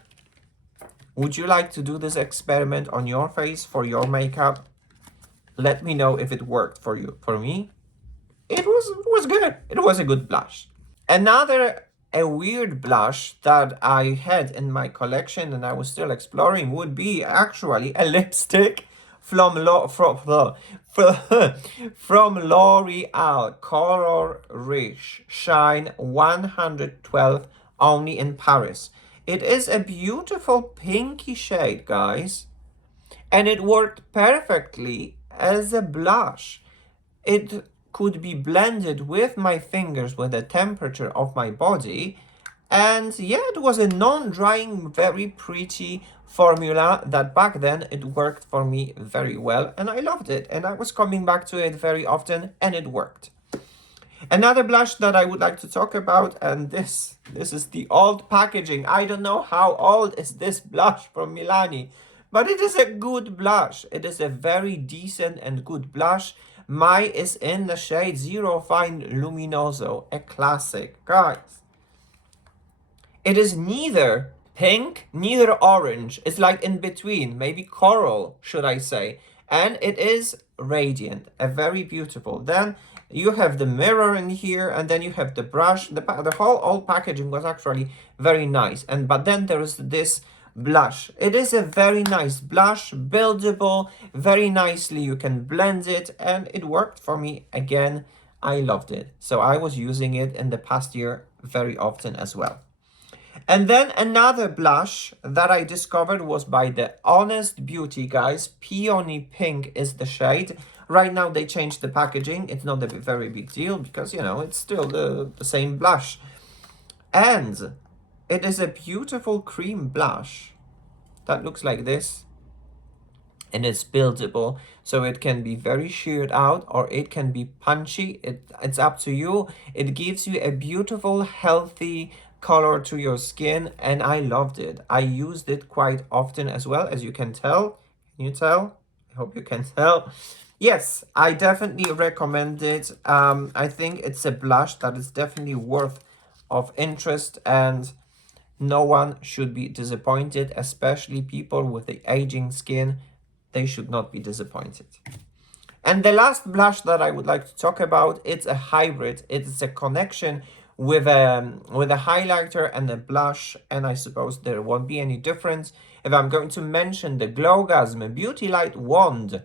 would you like to do this experiment on your face for your makeup? Let me know if it worked for you. For me, it was good. It was a good blush. Another weird blush that I had in my collection and I was still exploring would be actually a lipstick from L'Oreal, Color Riche Shine 112, only in Paris. It is a beautiful pinky shade, guys, and it worked perfectly as a blush. It could be blended with my fingers with the temperature of my body, and yeah, it was a non-drying, very pretty formula that back then it worked for me very well, and I loved it, and I was coming back to it very often, and it worked. Another blush that I would like to talk about, and this is the old packaging. I don't know how old is this blush from Milani, but it is a good blush. It is a very decent and good blush. Mine is in the shade Zero Fine Luminoso, a classic, guys. It is neither pink, neither orange. It's like in between, maybe coral, should I say. And it is radiant, a very beautiful. Then You have the mirror in here, and then you have the brush. The whole old packaging was actually very nice. But then there is this blush. It is a very nice blush, buildable, very nicely. You can blend it, and it worked for me again. I loved it. So I was using it in the past year very often as well. And then another blush that I discovered was by the Honest Beauty, guys. Peony Pink is the shade. Right now they changed the packaging. It's not a very big deal because, you know, it's still the same blush. And it is a beautiful cream blush that looks like this. And it's buildable, so it can be very sheared out or it can be punchy. It's up to you. It gives you a beautiful, healthy color to your skin, and I loved it. I used it quite often as well, as you can tell. Can you tell? I hope you can tell. Yes, I definitely recommend it. I think it's a blush that is definitely worth of interest, and no one should be disappointed, especially people with the aging skin. They should not be disappointed. And the last blush that I would like to talk about, it's a hybrid. It's a connection with a highlighter and a blush, and I suppose there won't be any difference if I'm going to mention the Glowgasm Beauty Light Wand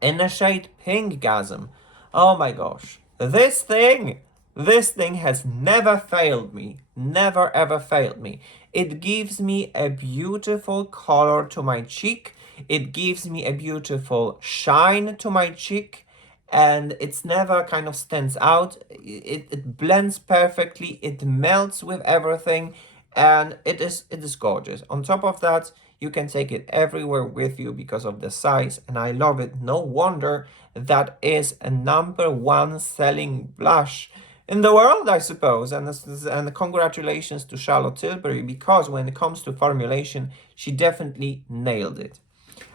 in the shade Pinkgasm. Oh my gosh, this thing has never failed me. Never ever failed me. It gives me a beautiful color to my cheek. It gives me a beautiful shine to my cheek, and it's never kind of stands out. It blends perfectly. It melts with everything, and it is gorgeous. On top of that, you can take it everywhere with you because of the size, and I love it. No wonder that is a #1 selling blush in the world, I suppose. And congratulations to Charlotte Tilbury, because when it comes to formulation, she definitely nailed it.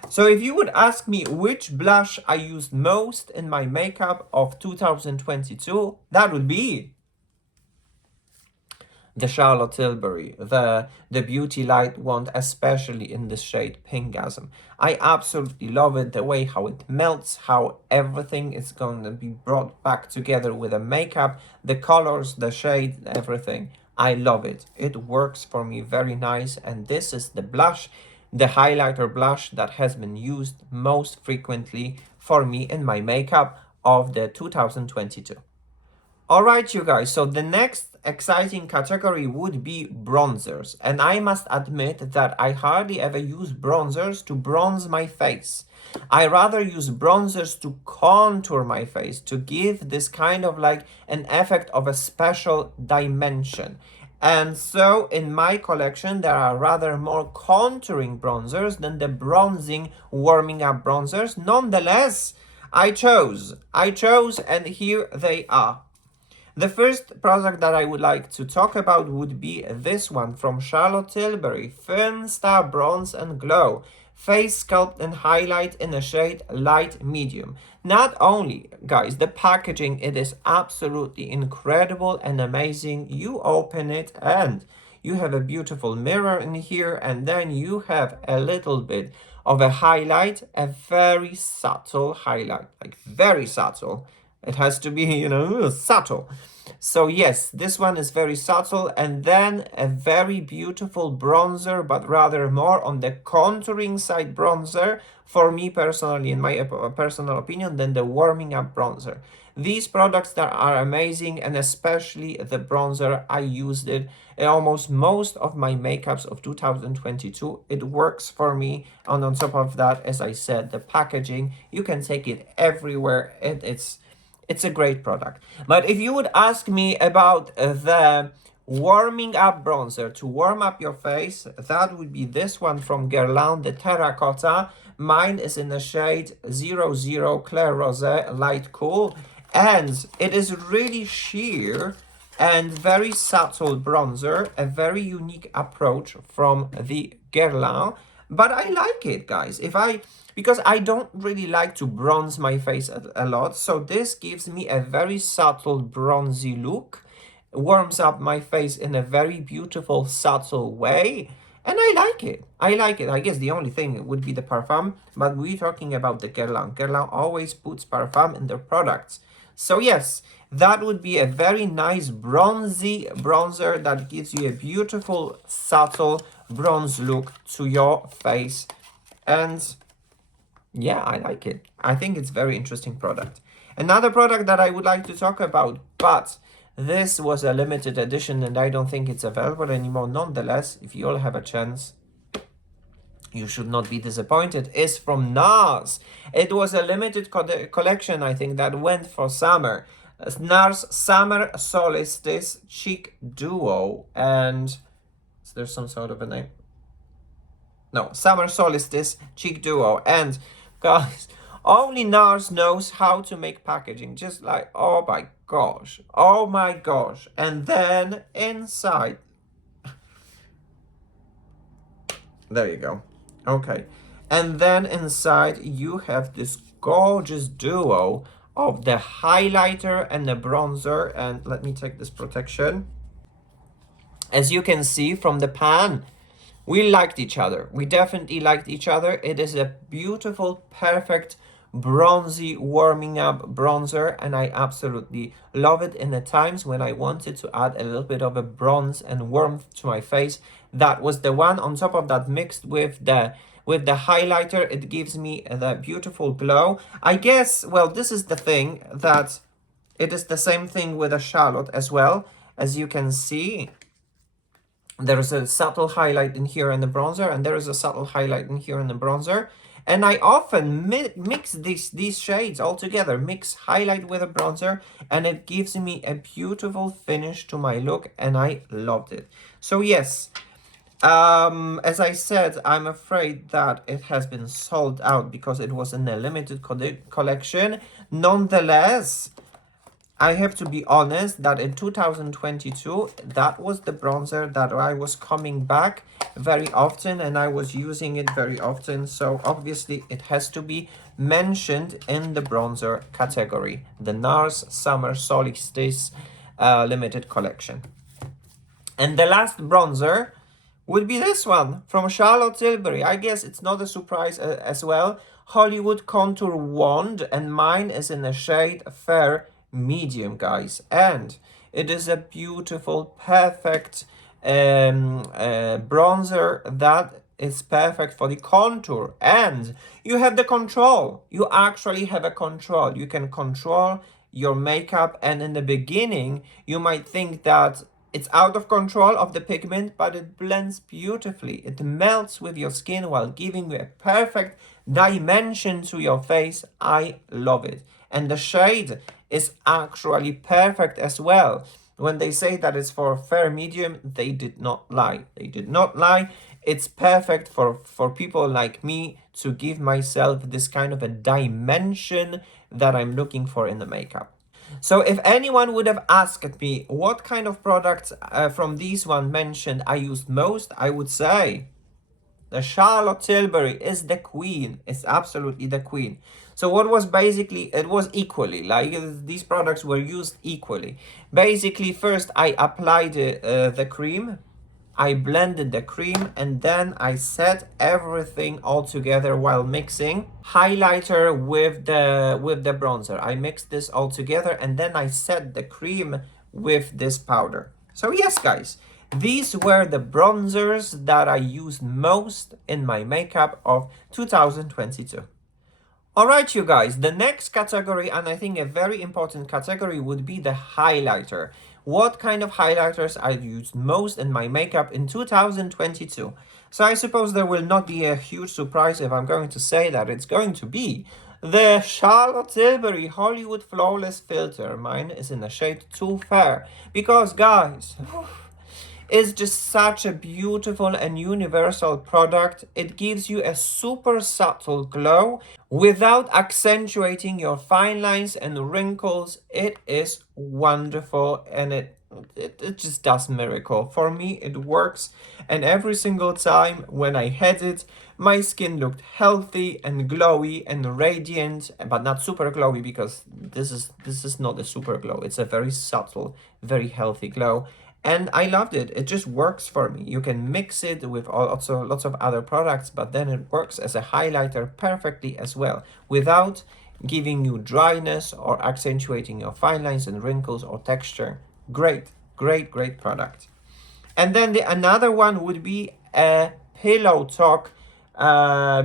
So if you would ask me which blush I used most in my makeup of 2022, that would be the Charlotte Tilbury, the Beauty Light Wand, especially in the shade Pinkgasm. I absolutely love it, the way how it melts, how everything is going to be brought back together with the makeup, the colors, the shade, everything. I love it. It works for me very nice, and this is the blush, the highlighter blush that has been used most frequently for me in my makeup of the 2022. Alright, you guys, so the next exciting category would be bronzers. And I must admit that I hardly ever use bronzers to bronze my face. I rather use bronzers to contour my face, to give this kind of like an effect of a special dimension. And so in my collection, there are rather more contouring bronzers than the bronzing, warming up bronzers. Nonetheless, I chose, and here they are. The first product that I would like to talk about would be this one from Charlotte Tilbury, Film Star Bronze and Glow. Face Sculpt and Highlight in a shade Light Medium. Not only, guys, the packaging, it is absolutely incredible and amazing. You open it and you have a beautiful mirror in here, and then you have a little bit of a highlight, a very subtle highlight, like very subtle. It has to be, you know, subtle. So yes, this one is very subtle, and then a very beautiful bronzer, but rather more on the contouring side bronzer, for me personally, in my personal opinion, than the warming up bronzer. These products that are amazing, and especially the bronzer, I used it in almost most of my makeups of 2022. It works for me, and on top of that, as I said, the packaging, you can take it everywhere. It's a great product. But if you would ask me about the warming up bronzer to warm up your face, that would be this one from Guerlain, the Terracotta. Mine is in the shade 00 Clair Rosé Light Cool, and it is really sheer and very subtle bronzer, a very unique approach from the Guerlain. But I like it, guys. Because I don't really like to bronze my face a lot, so this gives me a very subtle bronzy look, warms up my face in a very beautiful, subtle way, and I like it. I guess the only thing would be the parfum, but we're talking about the Guerlain. Guerlain always puts parfum in their products, So yes, that would be a very nice bronzy bronzer that gives you a beautiful, subtle bronze look to your face. And yeah, I like it. I think it's very interesting product. Another product that I would like to talk about, but this was a limited edition and I don't think it's available anymore. Nonetheless, if you all have a chance, you should not be disappointed, is from NARS. It was a limited collection, I think, that went for summer. NARS Summer Solstice Cheek Duo. And is there some sort of a name? No, Summer Solstice Cheek Duo. And guys, only NARS knows how to make packaging. Just like, oh my gosh. Oh my gosh. And then inside, there you go. Okay. And then inside you have this gorgeous duo of the highlighter and the bronzer. And let me take this protection. As you can see from the pan, we liked each other. We definitely liked each other. It is a beautiful, perfect, bronzy, warming up bronzer, and I absolutely love it in the times when I wanted to add a little bit of a bronze and warmth to my face. That was the one. On top of that, mixed with the highlighter, it gives me the beautiful glow. I guess, well, this is the thing, that it is the same thing with a Charlotte as well. As you can see, there's a subtle highlight in here in the bronzer, and there is a subtle highlight in here in the bronzer. And I often mix these shades all together, mix highlight with a bronzer, and it gives me a beautiful finish to my look, and I loved it. So yes, as I said, I'm afraid that it has been sold out because it was in a limited collection. Nonetheless, I have to be honest that in 2022, that was the bronzer that I was coming back very often, and I was using it very often. So obviously it has to be mentioned in the bronzer category, the NARS Summer Solstice limited collection. And the last bronzer would be this one from Charlotte Tilbury. I guess it's not a surprise as well. Hollywood Contour Wand, and mine is in the shade Fair Medium, guys. And it is a beautiful, perfect bronzer that is perfect for the contour. And you have the control. You actually have a control. You can control your makeup. And in the beginning, you might think that it's out of control of the pigment, but it blends beautifully. It melts with your skin while giving you a perfect dimension to your face. I love it. And the shade is actually perfect as well. When they say that it's for fair medium, they did not lie. They did not lie. It's perfect for people like me to give myself this kind of a dimension that I'm looking for in the makeup. So if anyone would have asked me what kind of products from these one mentioned I used most, I would say the Charlotte Tilbury is the queen. It's absolutely the queen. So what was basically, it was equally, like these products were used equally. Basically, first I applied the cream. I blended the cream, and then I set everything all together while mixing. Highlighter with the bronzer. I mixed this all together, and then I set the cream with this powder. So yes, guys, these were the bronzers that I used most in my makeup of 2022. Alright, you guys, the next category, and I think a very important category, would be the highlighter. What kind of highlighters I used most in my makeup in 2022? So I suppose there will not be a huge surprise if I'm going to say that it's going to be the Charlotte Tilbury Hollywood Flawless Filter. Mine is in the shade Too Fair. Because, guys, it's just such a beautiful and universal product. It gives you a super subtle glow without accentuating your fine lines and wrinkles. It is wonderful, and it just does miracle. For me, it works, and every single time when I had it, my skin looked healthy and glowy and radiant, but not super glowy, because this is not a super glow. It's a very subtle, very healthy glow. And I loved it. It just works for me. You can mix it with lots of other products, but then it works as a highlighter perfectly as well, without giving you dryness or accentuating your fine lines and wrinkles or texture. Great, great, great product. And then another one would be a Pillow Talk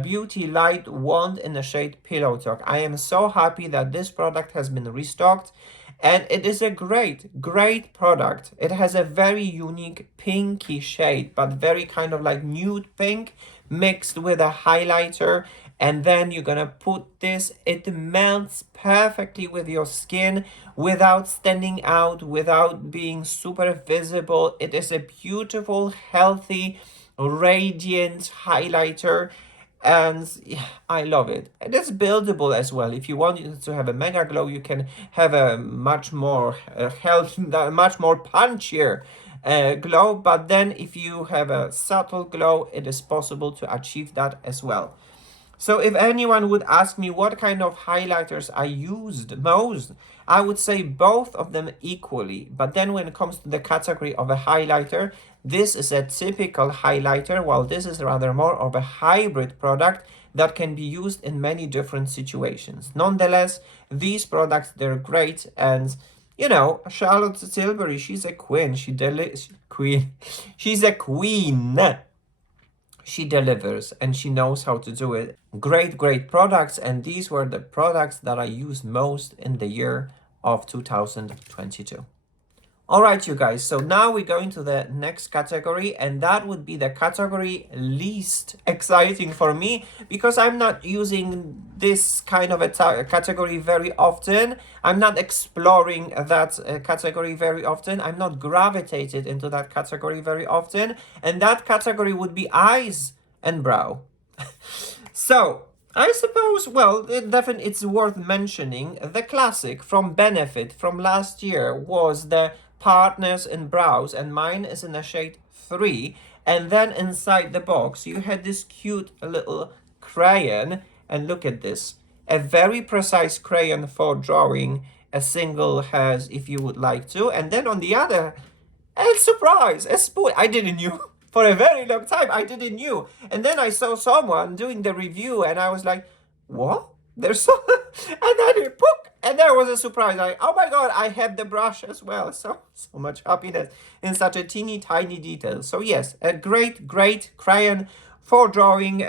Beauty Light Wand in the shade Pillow Talk. I am so happy that this product has been restocked, and it is a great, great product. It has a very unique pinky shade, but very kind of like nude pink mixed with a highlighter. And then you're gonna put this, it melts perfectly with your skin without standing out, without being super visible. It is a beautiful, healthy, radiant highlighter, and yeah, I love it. It is buildable as well. If you want it to have a mega glow, you can have a much more much more punchier glow. But then if you have a subtle glow, it is possible to achieve that as well. So if anyone would ask me what kind of highlighters I used most, I would say both of them equally. But then when it comes to the category of a highlighter, this is a typical highlighter, while this is rather more of a hybrid product that can be used in many different situations. Nonetheless, these products, they're great. And you know, Charlotte Tilbury, she's a queen. She's a queen. She delivers and she knows how to do it. Great, great products. And these were the products that I used most in the year of 2022. All right, you guys. So now we go into the next category, and that would be the category least exciting for me, because I'm not using this kind of a category very often. I'm not exploring that category very often. I'm not gravitated into that category very often. And that category would be eyes and brow. So I suppose, well, definitely it's worth mentioning. The classic from Benefit from last year was the Partners in Brows, and mine is in the shade 3. And then inside the box you had this cute little crayon, and look at this, a very precise crayon for drawing a single hairs if you would like to. And then on the other, a surprise, a spoon. I didn't knew for a very long time. I didn't knew. And then I saw someone doing the review, and I was like, what? There's so and then it pook, and there was a surprise. Like, oh my god, I had the brush as well. So much happiness in such a teeny tiny detail. So yes, a great, great crayon for drawing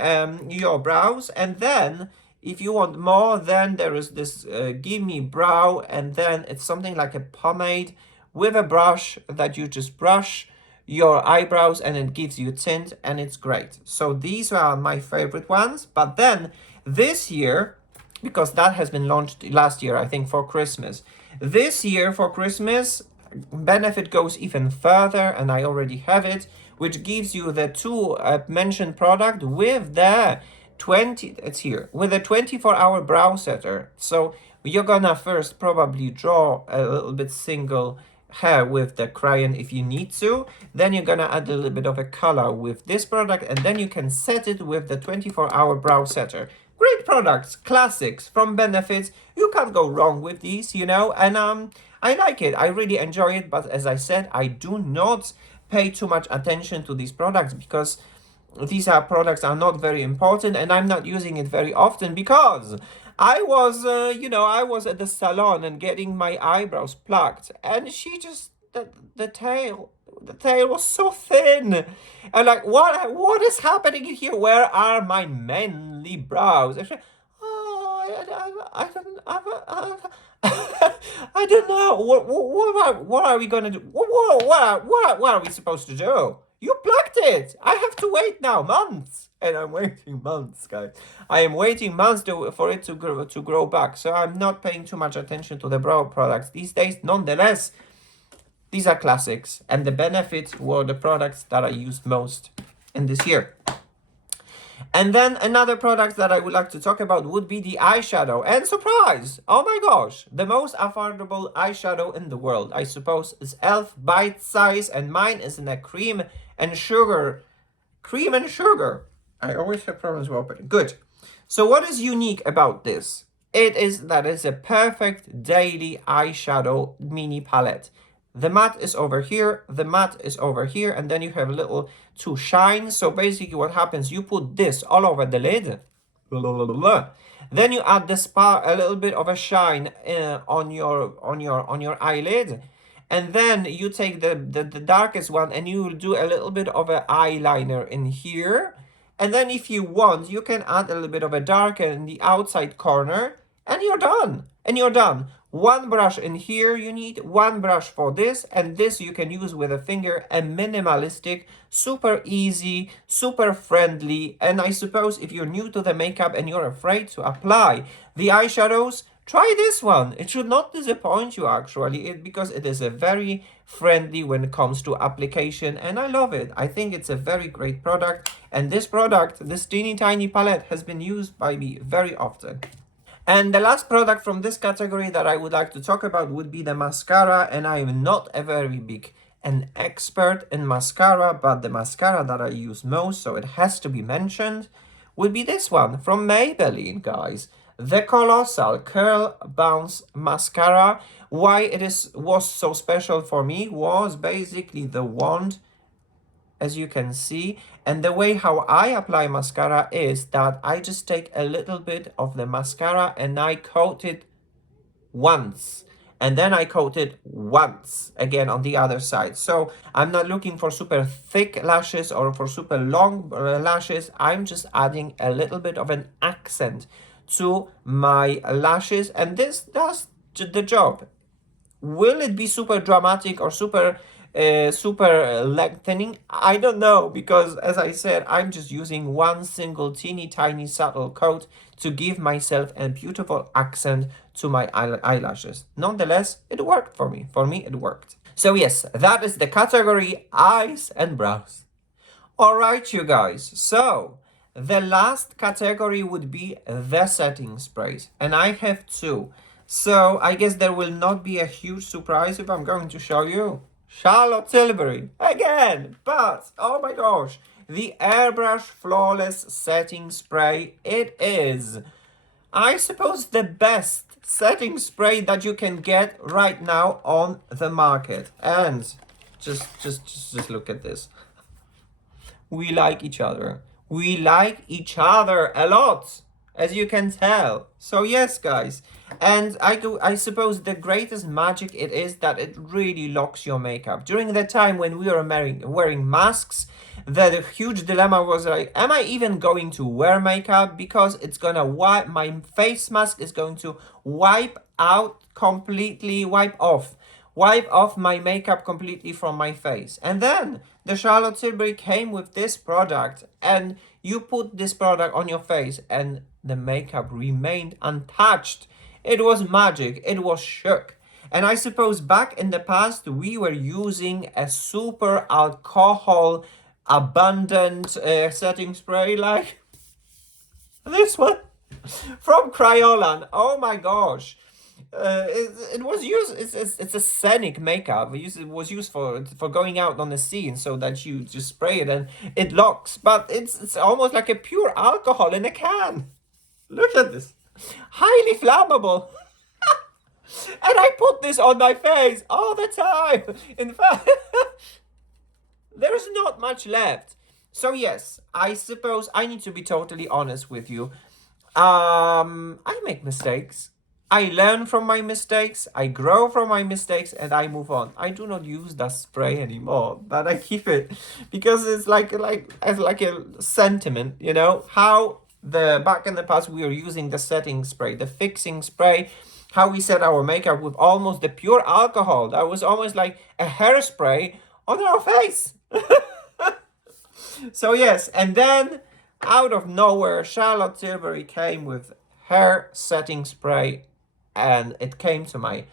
your brows. And then if you want more, then there is this Gimme Brow, and then it's something like a pomade with a brush that you just brush your eyebrows and it gives you tint, and it's great. So these are my favorite ones. But then this year, because that has been launched last year, I think, for Christmas. This year for Christmas, Benefit goes even further, and I already have it, which gives you the two mentioned product with the 24-hour brow setter. So you're gonna first probably draw a little bit single hair with the crayon if you need to. Then you're gonna add a little bit of a color with this product, and then you can set it with the 24-hour brow setter. Great products, classics from Benefit. You can't go wrong with these, you know, and I like it. I really enjoy it, but as I said, I do not pay too much attention to these products because these products are not very important, and I'm not using it very often because I was, I was at the salon and getting my eyebrows plucked, and she just, the tail was so thin. And like, what is happening here? Where are my manly brows? Actually, I don't know. What are we gonna do? What are we supposed to do? You plucked it. I have to wait now months, and I'm waiting months, guys. I am waiting months for it to grow back. So I'm not paying too much attention to the brow products these days. Nonetheless, these are classics, and the Benefit were the products that I used most in this year. And then another product that I would like to talk about would be the eyeshadow. And surprise! Oh my gosh! The most affordable eyeshadow in the world, I suppose, is e.l.f. Bite Size, and mine is in a cream and sugar. Cream and sugar. I always have problems with opening. Good. So what is unique about this? It is that it's a perfect daily eyeshadow mini palette. The matte is over here, the matte is over here, and then you have little two shines. So basically what happens, you put this all over the lid, blah, blah, blah, blah. Then you add the spark, a little bit of a shine on your eyelid, and then you take the darkest one and you will do a little bit of an eyeliner in here. And then if you want, you can add a little bit of a darker in the outside corner, and you're done. And you're done. One brush in here you need, one brush for this, and this you can use with a finger, a minimalistic, super easy, super friendly. And I suppose if you're new to the makeup and you're afraid to apply the eyeshadows, try this one. It should not disappoint you actually, because it is a very friendly when it comes to application, and I love it. I think it's a very great product, and this product, this teeny tiny palette, has been used by me very often. And the last product from this category that I would like to talk about would be the mascara, and I am not a very big an expert in mascara, but the mascara that I use most, so it has to be mentioned, would be this one from Maybelline, guys. The Colossal Curl Bounce Mascara. Why it was so special for me was basically the wand, as you can see, and the way how I apply mascara is that I just take a little bit of the mascara and I coat it once, and then I coat it once again on the other side. So I'm not looking for super thick lashes or for super long lashes. I'm just adding a little bit of an accent to my lashes, and this does the job. Will it be super dramatic or super lengthening? I don't know, because as I said, I'm just using one single teeny tiny subtle coat to give myself a beautiful accent to my eyelashes. Nonetheless, it worked for me. For me, it worked. So yes, that is the category eyes and brows. All right, you guys. So the last category would be the setting sprays, and I have two. So I guess there will not be a huge surprise if I'm going to show you Charlotte Tilbury again, but oh my gosh, the Airbrush Flawless Setting Spray. It is, I suppose, the best setting spray that you can get right now on the market. And just look at this. We like each other. We like each other a lot, as you can tell. So yes, guys, and I suppose the greatest magic it is that it really locks your makeup. During the time when we were wearing masks, the huge dilemma was like, am I even going to wear makeup? Because it's gonna wipe, my face mask is going to wipe off my makeup completely from my face. And then the Charlotte Tilbury came with this product, and you put this product on your face and the makeup remained untouched. It was magic. It was shook. And I suppose back in the past, we were using a super alcohol abundant setting spray like this one from Kryolan. Oh my gosh. It was used, it's a scenic makeup. It was used for going out on the scene, so that you just spray it and it locks. But it's almost like a pure alcohol in a can. Look at this. Highly flammable. And I put this on my face all the time. In fact, there's not much left. So yes, I suppose I need to be totally honest with you. I make mistakes. I learn from my mistakes, I grow from my mistakes, and I move on. I do not use that spray anymore, but I keep it because it's like a sentiment, you know, how back in the past we were using the setting spray, the fixing spray, how we set our makeup with almost the pure alcohol. That was almost like a hairspray on our face. So yes, and then out of nowhere, Charlotte Tilbury came with her setting spray, and it came to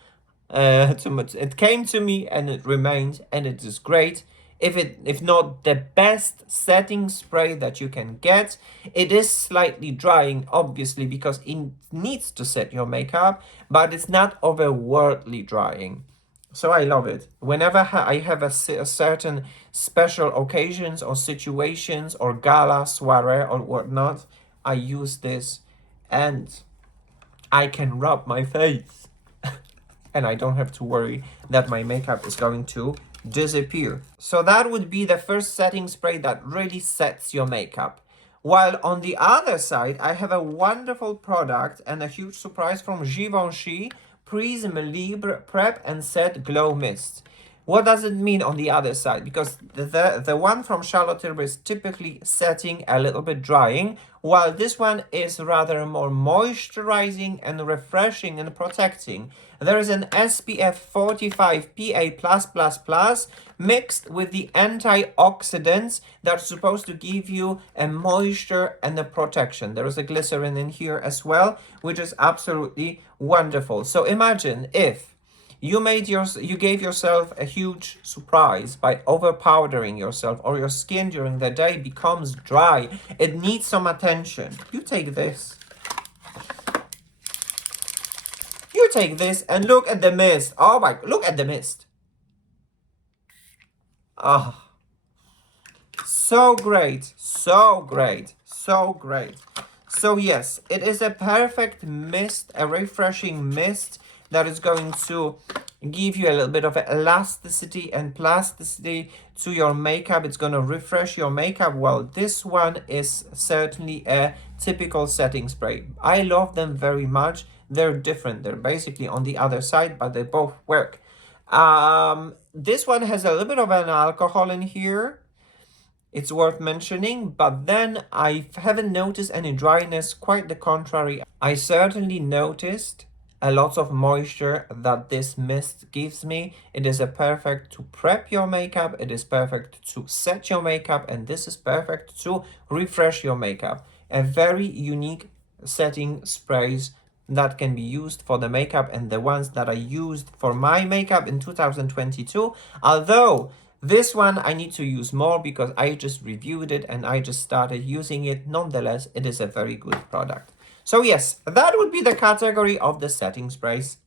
it came to me, and it remains, and it is great. If not the best setting spray that you can get, it is slightly drying, obviously, because it needs to set your makeup, but it's not overworldly drying. So I love it. Whenever I have a certain special occasions or situations or gala, soiree or whatnot, I use this, and I can rub my face. And I don't have to worry that my makeup is going to disappear. So that would be the first setting spray that really sets your makeup. While on the other side, I have a wonderful product and a huge surprise from Givenchy, Prism Libre Prep and Set Glow Mist. What does it mean on the other side? Because the one from Charlotte Tilbury is typically setting, a little bit drying, while this one is rather more moisturizing and refreshing and protecting. There is an SPF 45 PA+++ mixed with the antioxidants that's supposed to give you a moisture and a protection. There is a glycerin in here as well, which is absolutely wonderful. So imagine if you gave yourself a huge surprise by overpowdering yourself, or your skin during the day becomes dry. It needs some attention. You take this. You take this and look at the mist. Oh my, look at the mist. Ah, so great, so great, so great. So yes, it is a perfect mist, a refreshing mist that is going to give you a little bit of elasticity and plasticity to your makeup. It's going to refresh your makeup. Well, this one is certainly a typical setting spray. I love them very much. They're different. They're basically on the other side, but they both work. This one has a little bit of an alcohol in here. It's worth mentioning, but then I haven't noticed any dryness, quite the contrary. I certainly noticed a lot of moisture that this mist gives me. It is a perfect to prep your makeup, it is perfect to set your makeup, and this is perfect to refresh your makeup. A very unique setting sprays that can be used for the makeup, and the ones that I used for my makeup in 2022, although this one I need to use more because I just reviewed it and I just started using it. Nonetheless, it is a very good product. So yes, that would be the category of the setting sprays.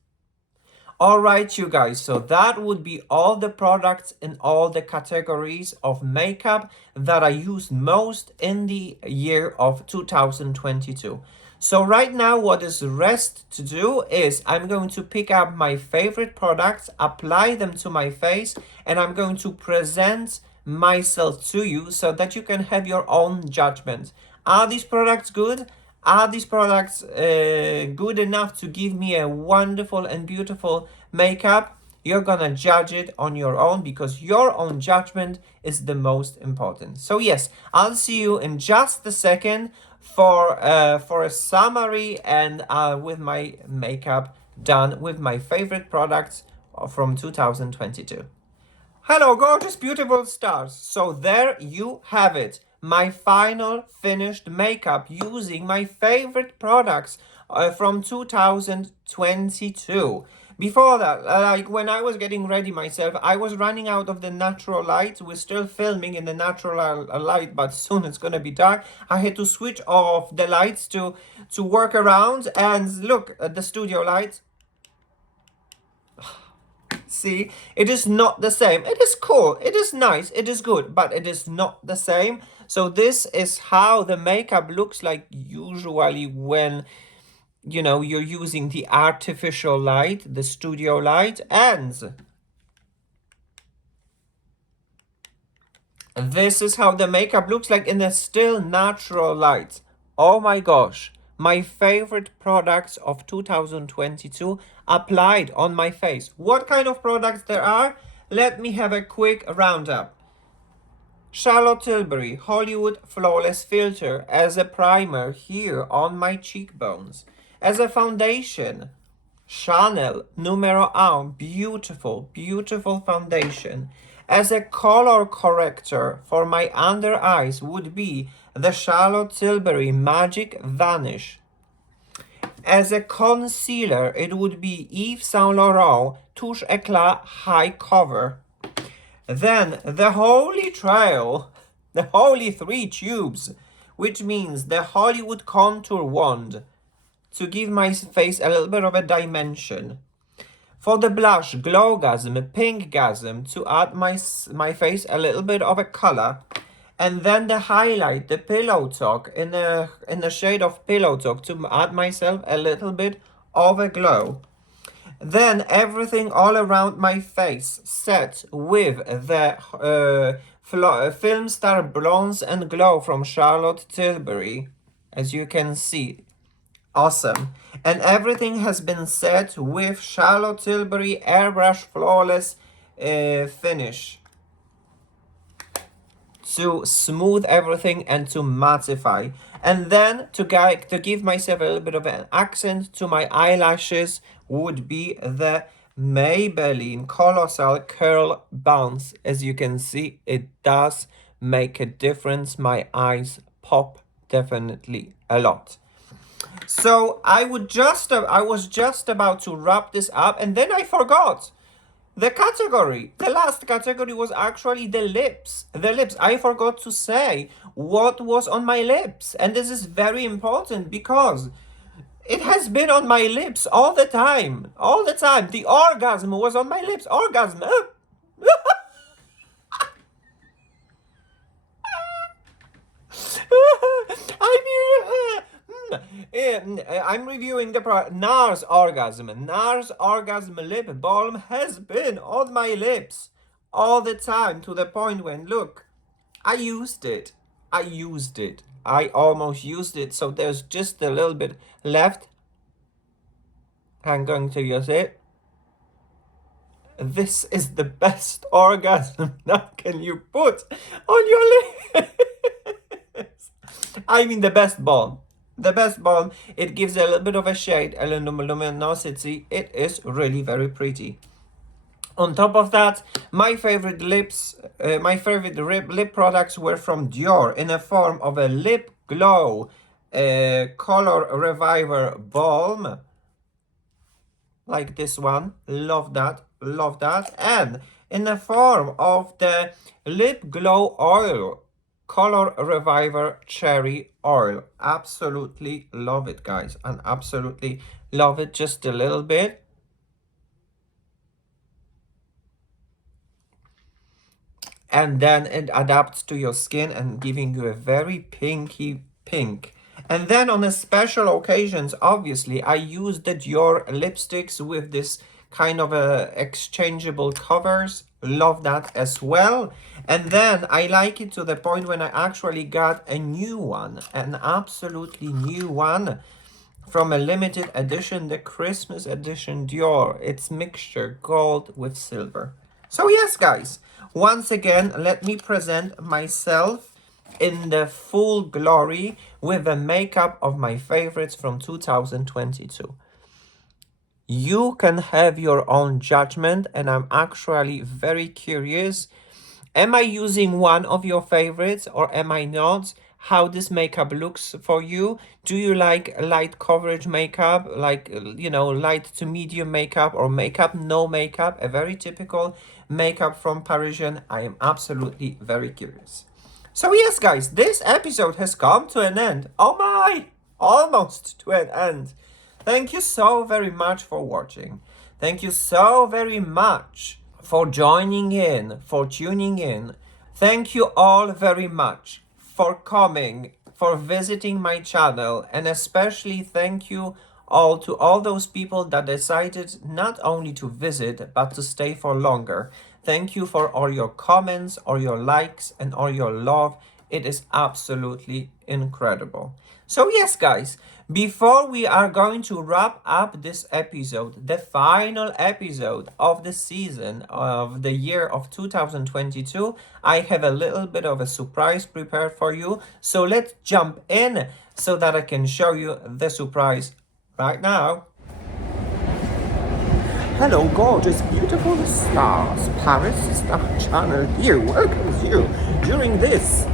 Alright, you guys, so that would be all the products in all the categories of makeup that I used most in the year of 2022. So right now, what is rest to do is I'm going to pick up my favorite products, apply them to my face, and I'm going to present myself to you so that you can have your own judgment. Are these products good? Are these products good enough to give me a wonderful and beautiful makeup? You're gonna judge it on your own because your own judgment is the most important. So yes, I'll see you in just a second for a summary and with my makeup done with my favorite products from 2022. Hello, gorgeous, beautiful stars. So there you have it. My final finished makeup using my favorite products from 2022. Before that, like when I was getting ready myself, I was running out of the natural light. We're still filming in the natural light, but soon it's gonna be dark. I had to switch off the lights to work around, and look at the studio lights. See, it is not the same. It is cool, it is nice, it is good, but it is not the same. So this is how the makeup looks like usually when you're using the artificial light, the studio light, and this is how the makeup looks like in a still natural light. Oh my gosh, my favorite products of 2022 applied on my face. What kind of products there are? Let me have a quick roundup. Charlotte Tilbury Hollywood Flawless Filter as a primer here on my cheekbones. As a foundation, Chanel Numero 1, beautiful, beautiful foundation. As a color corrector for my under eyes would be the Charlotte Tilbury Magic Vanish. As a concealer, it would be Yves Saint Laurent Touche Eclat High Cover. Then the Holy Trail, the Holy Three Tubes, which means the Hollywood Contour Wand, to give my face a little bit of a dimension. For the blush, Glowgasm, Pinkgasm, to add my face a little bit of a color. And then the highlight, the Pillow Talk, in the shade of Pillow Talk, to add myself a little bit of a glow. Then everything all around my face set with the film star Bronze and Glow from Charlotte Tilbury, as you can see. Awesome. And everything has been set with Charlotte Tilbury Airbrush Flawless finish to smooth everything and to mattify. And then to give myself a little bit of an accent to my eyelashes would be the Maybelline Colossal Curl Bounce. As you can see, it does make a difference. My eyes pop definitely a lot. So I was just about to wrap this up, and then I forgot. The category, the last category was actually the lips. The lips. I forgot to say what was on my lips. And this is very important because it has been on my lips all the time. All the time. The orgasm was on my lips. Orgasm. I'm reviewing the NARS Orgasm. NARS Orgasm Lip Balm has been on my lips all the time, to the point when, look, I used it. I almost used it, so there's just a little bit left. I'm going to use it. This is the best orgasm that can you put on your lips. I mean, the best balm. The best balm. It gives a little bit of a shade, a luminosity. It is really very pretty. On top of that, my favorite lip products were from Dior in a form of a lip glow color reviver balm, like this one. Love that. And in the form of the lip glow oil, color reviver cherry oil. Absolutely love it, guys, and absolutely love it. Just a little bit. And then it adapts to your skin and giving you a very pinky pink. And then on a special occasions, obviously, I use the Dior lipsticks with this kind of exchangeable covers. Love that as well. And then I like it to the point when I actually got a new one, an absolutely new one from a limited edition, the Christmas edition Dior. It's mixture gold with silver. So yes, guys, once again, let me present myself in the full glory with the makeup of my favorites from 2022. You can have your own judgment, and I'm actually very curious. Am I using one of your favorites or am I not? How this makeup looks for you? Do you like light coverage makeup, like, light to medium makeup, or makeup, no makeup, a very typical makeup from Parisian? I am absolutely very curious. So yes, guys, this episode has come to an end. Oh my, almost to an end. Thank you so very much for watching. Thank you so very much for joining in, for tuning in. Thank you all very much for coming, for visiting my channel, and especially thank you all to all those people that decided not only to visit, but to stay for longer. Thank you for all your comments, all your likes, and all your love. It is absolutely incredible. So yes, guys, before we are going to wrap up this episode, the final episode of the season of the year of 2022, I have a little bit of a surprise prepared for you. So let's jump in so that I can show you the surprise right now. Hello, gorgeous, beautiful stars. Paris Star Channel here welcomes you during this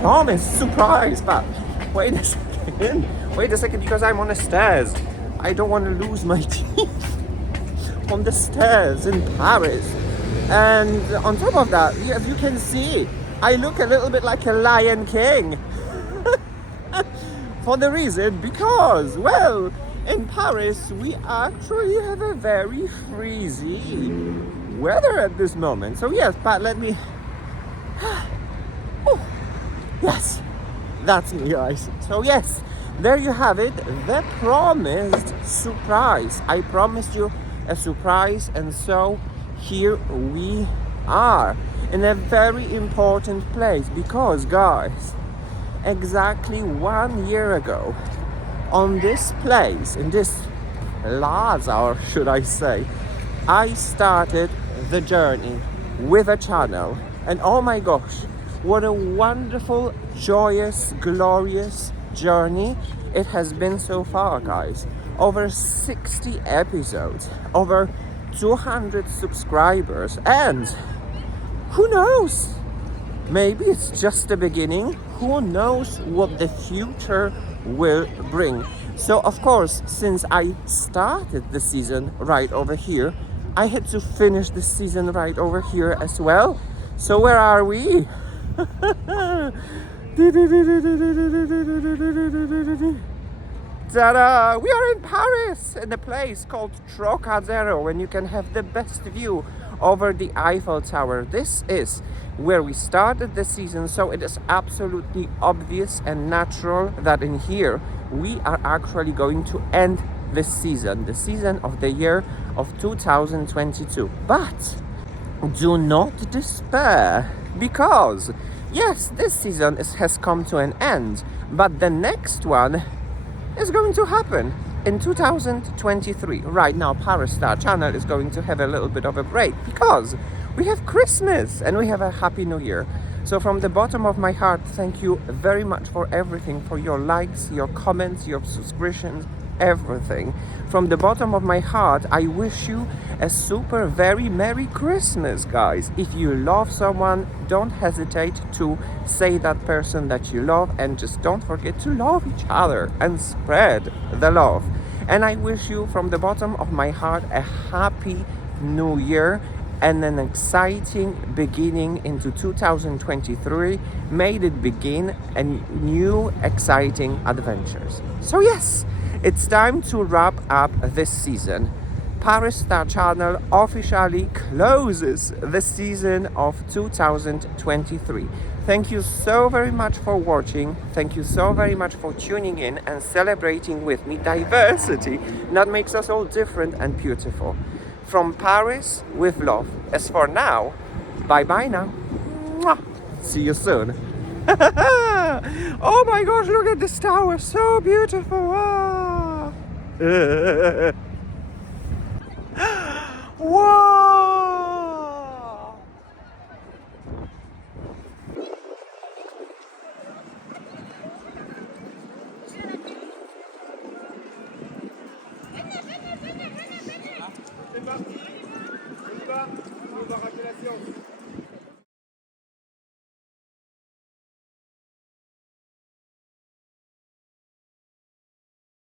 promised surprise. But wait a second, because I'm on the stairs. I don't want to lose my teeth on the stairs in Paris. And on top of that, as you can see, I look a little bit like a Lion King. For the reason, because, well, in Paris, we actually have a very freezy weather at this moment. So yes, but let me... Oh, yes, that's me, guys. So yes, there you have it, the promised surprise. I promised you a surprise, and so here we are in a very important place because, guys, exactly 1 year ago, on this place, in this plaza, or should I say, I started the journey with a channel. And oh my gosh, what a wonderful, joyous, glorious journey it has been so far, guys. Over 60 episodes, over 200 subscribers, and who knows? Maybe it's just the beginning. Who knows what the future will bring? So, of course, since I started the season right over here, I had to finish the season right over here as well. So, where are we? Ta-da! We are in Paris, in a place called Trocadero, and you can have the best view over the Eiffel Tower. This is where we started the season, so it is absolutely obvious and natural that in here we are actually going to end this season, the season of the year of 2022. But do not despair, because yes, this season has come to an end, but the next one is going to happen in 2023. Right now, Paris Star Channel is going to have a little bit of a break because we have Christmas and we have a Happy New Year. So from the bottom of my heart, thank you very much for everything, for your likes, your comments, your subscriptions, everything. From the bottom of my heart, I wish you a super very Merry Christmas, guys. If you love someone, don't hesitate to say that person that you love, and just don't forget to love each other and spread the love. And I wish you from the bottom of my heart a Happy New Year and an exciting beginning into 2023. May it begin a new exciting adventures. So yes, it's time to wrap up this season. Paris Star Channel officially closes the season of 2023. Thank you so very much for watching. Thank you so very much for tuning in and celebrating with me diversity that makes us all different and beautiful. From Paris with love. As for now, bye bye now. Mwah. See you soon. Oh my gosh, look at this tower, so beautiful. Ah. Wow. C'est parti. On y va. On va rater la séance.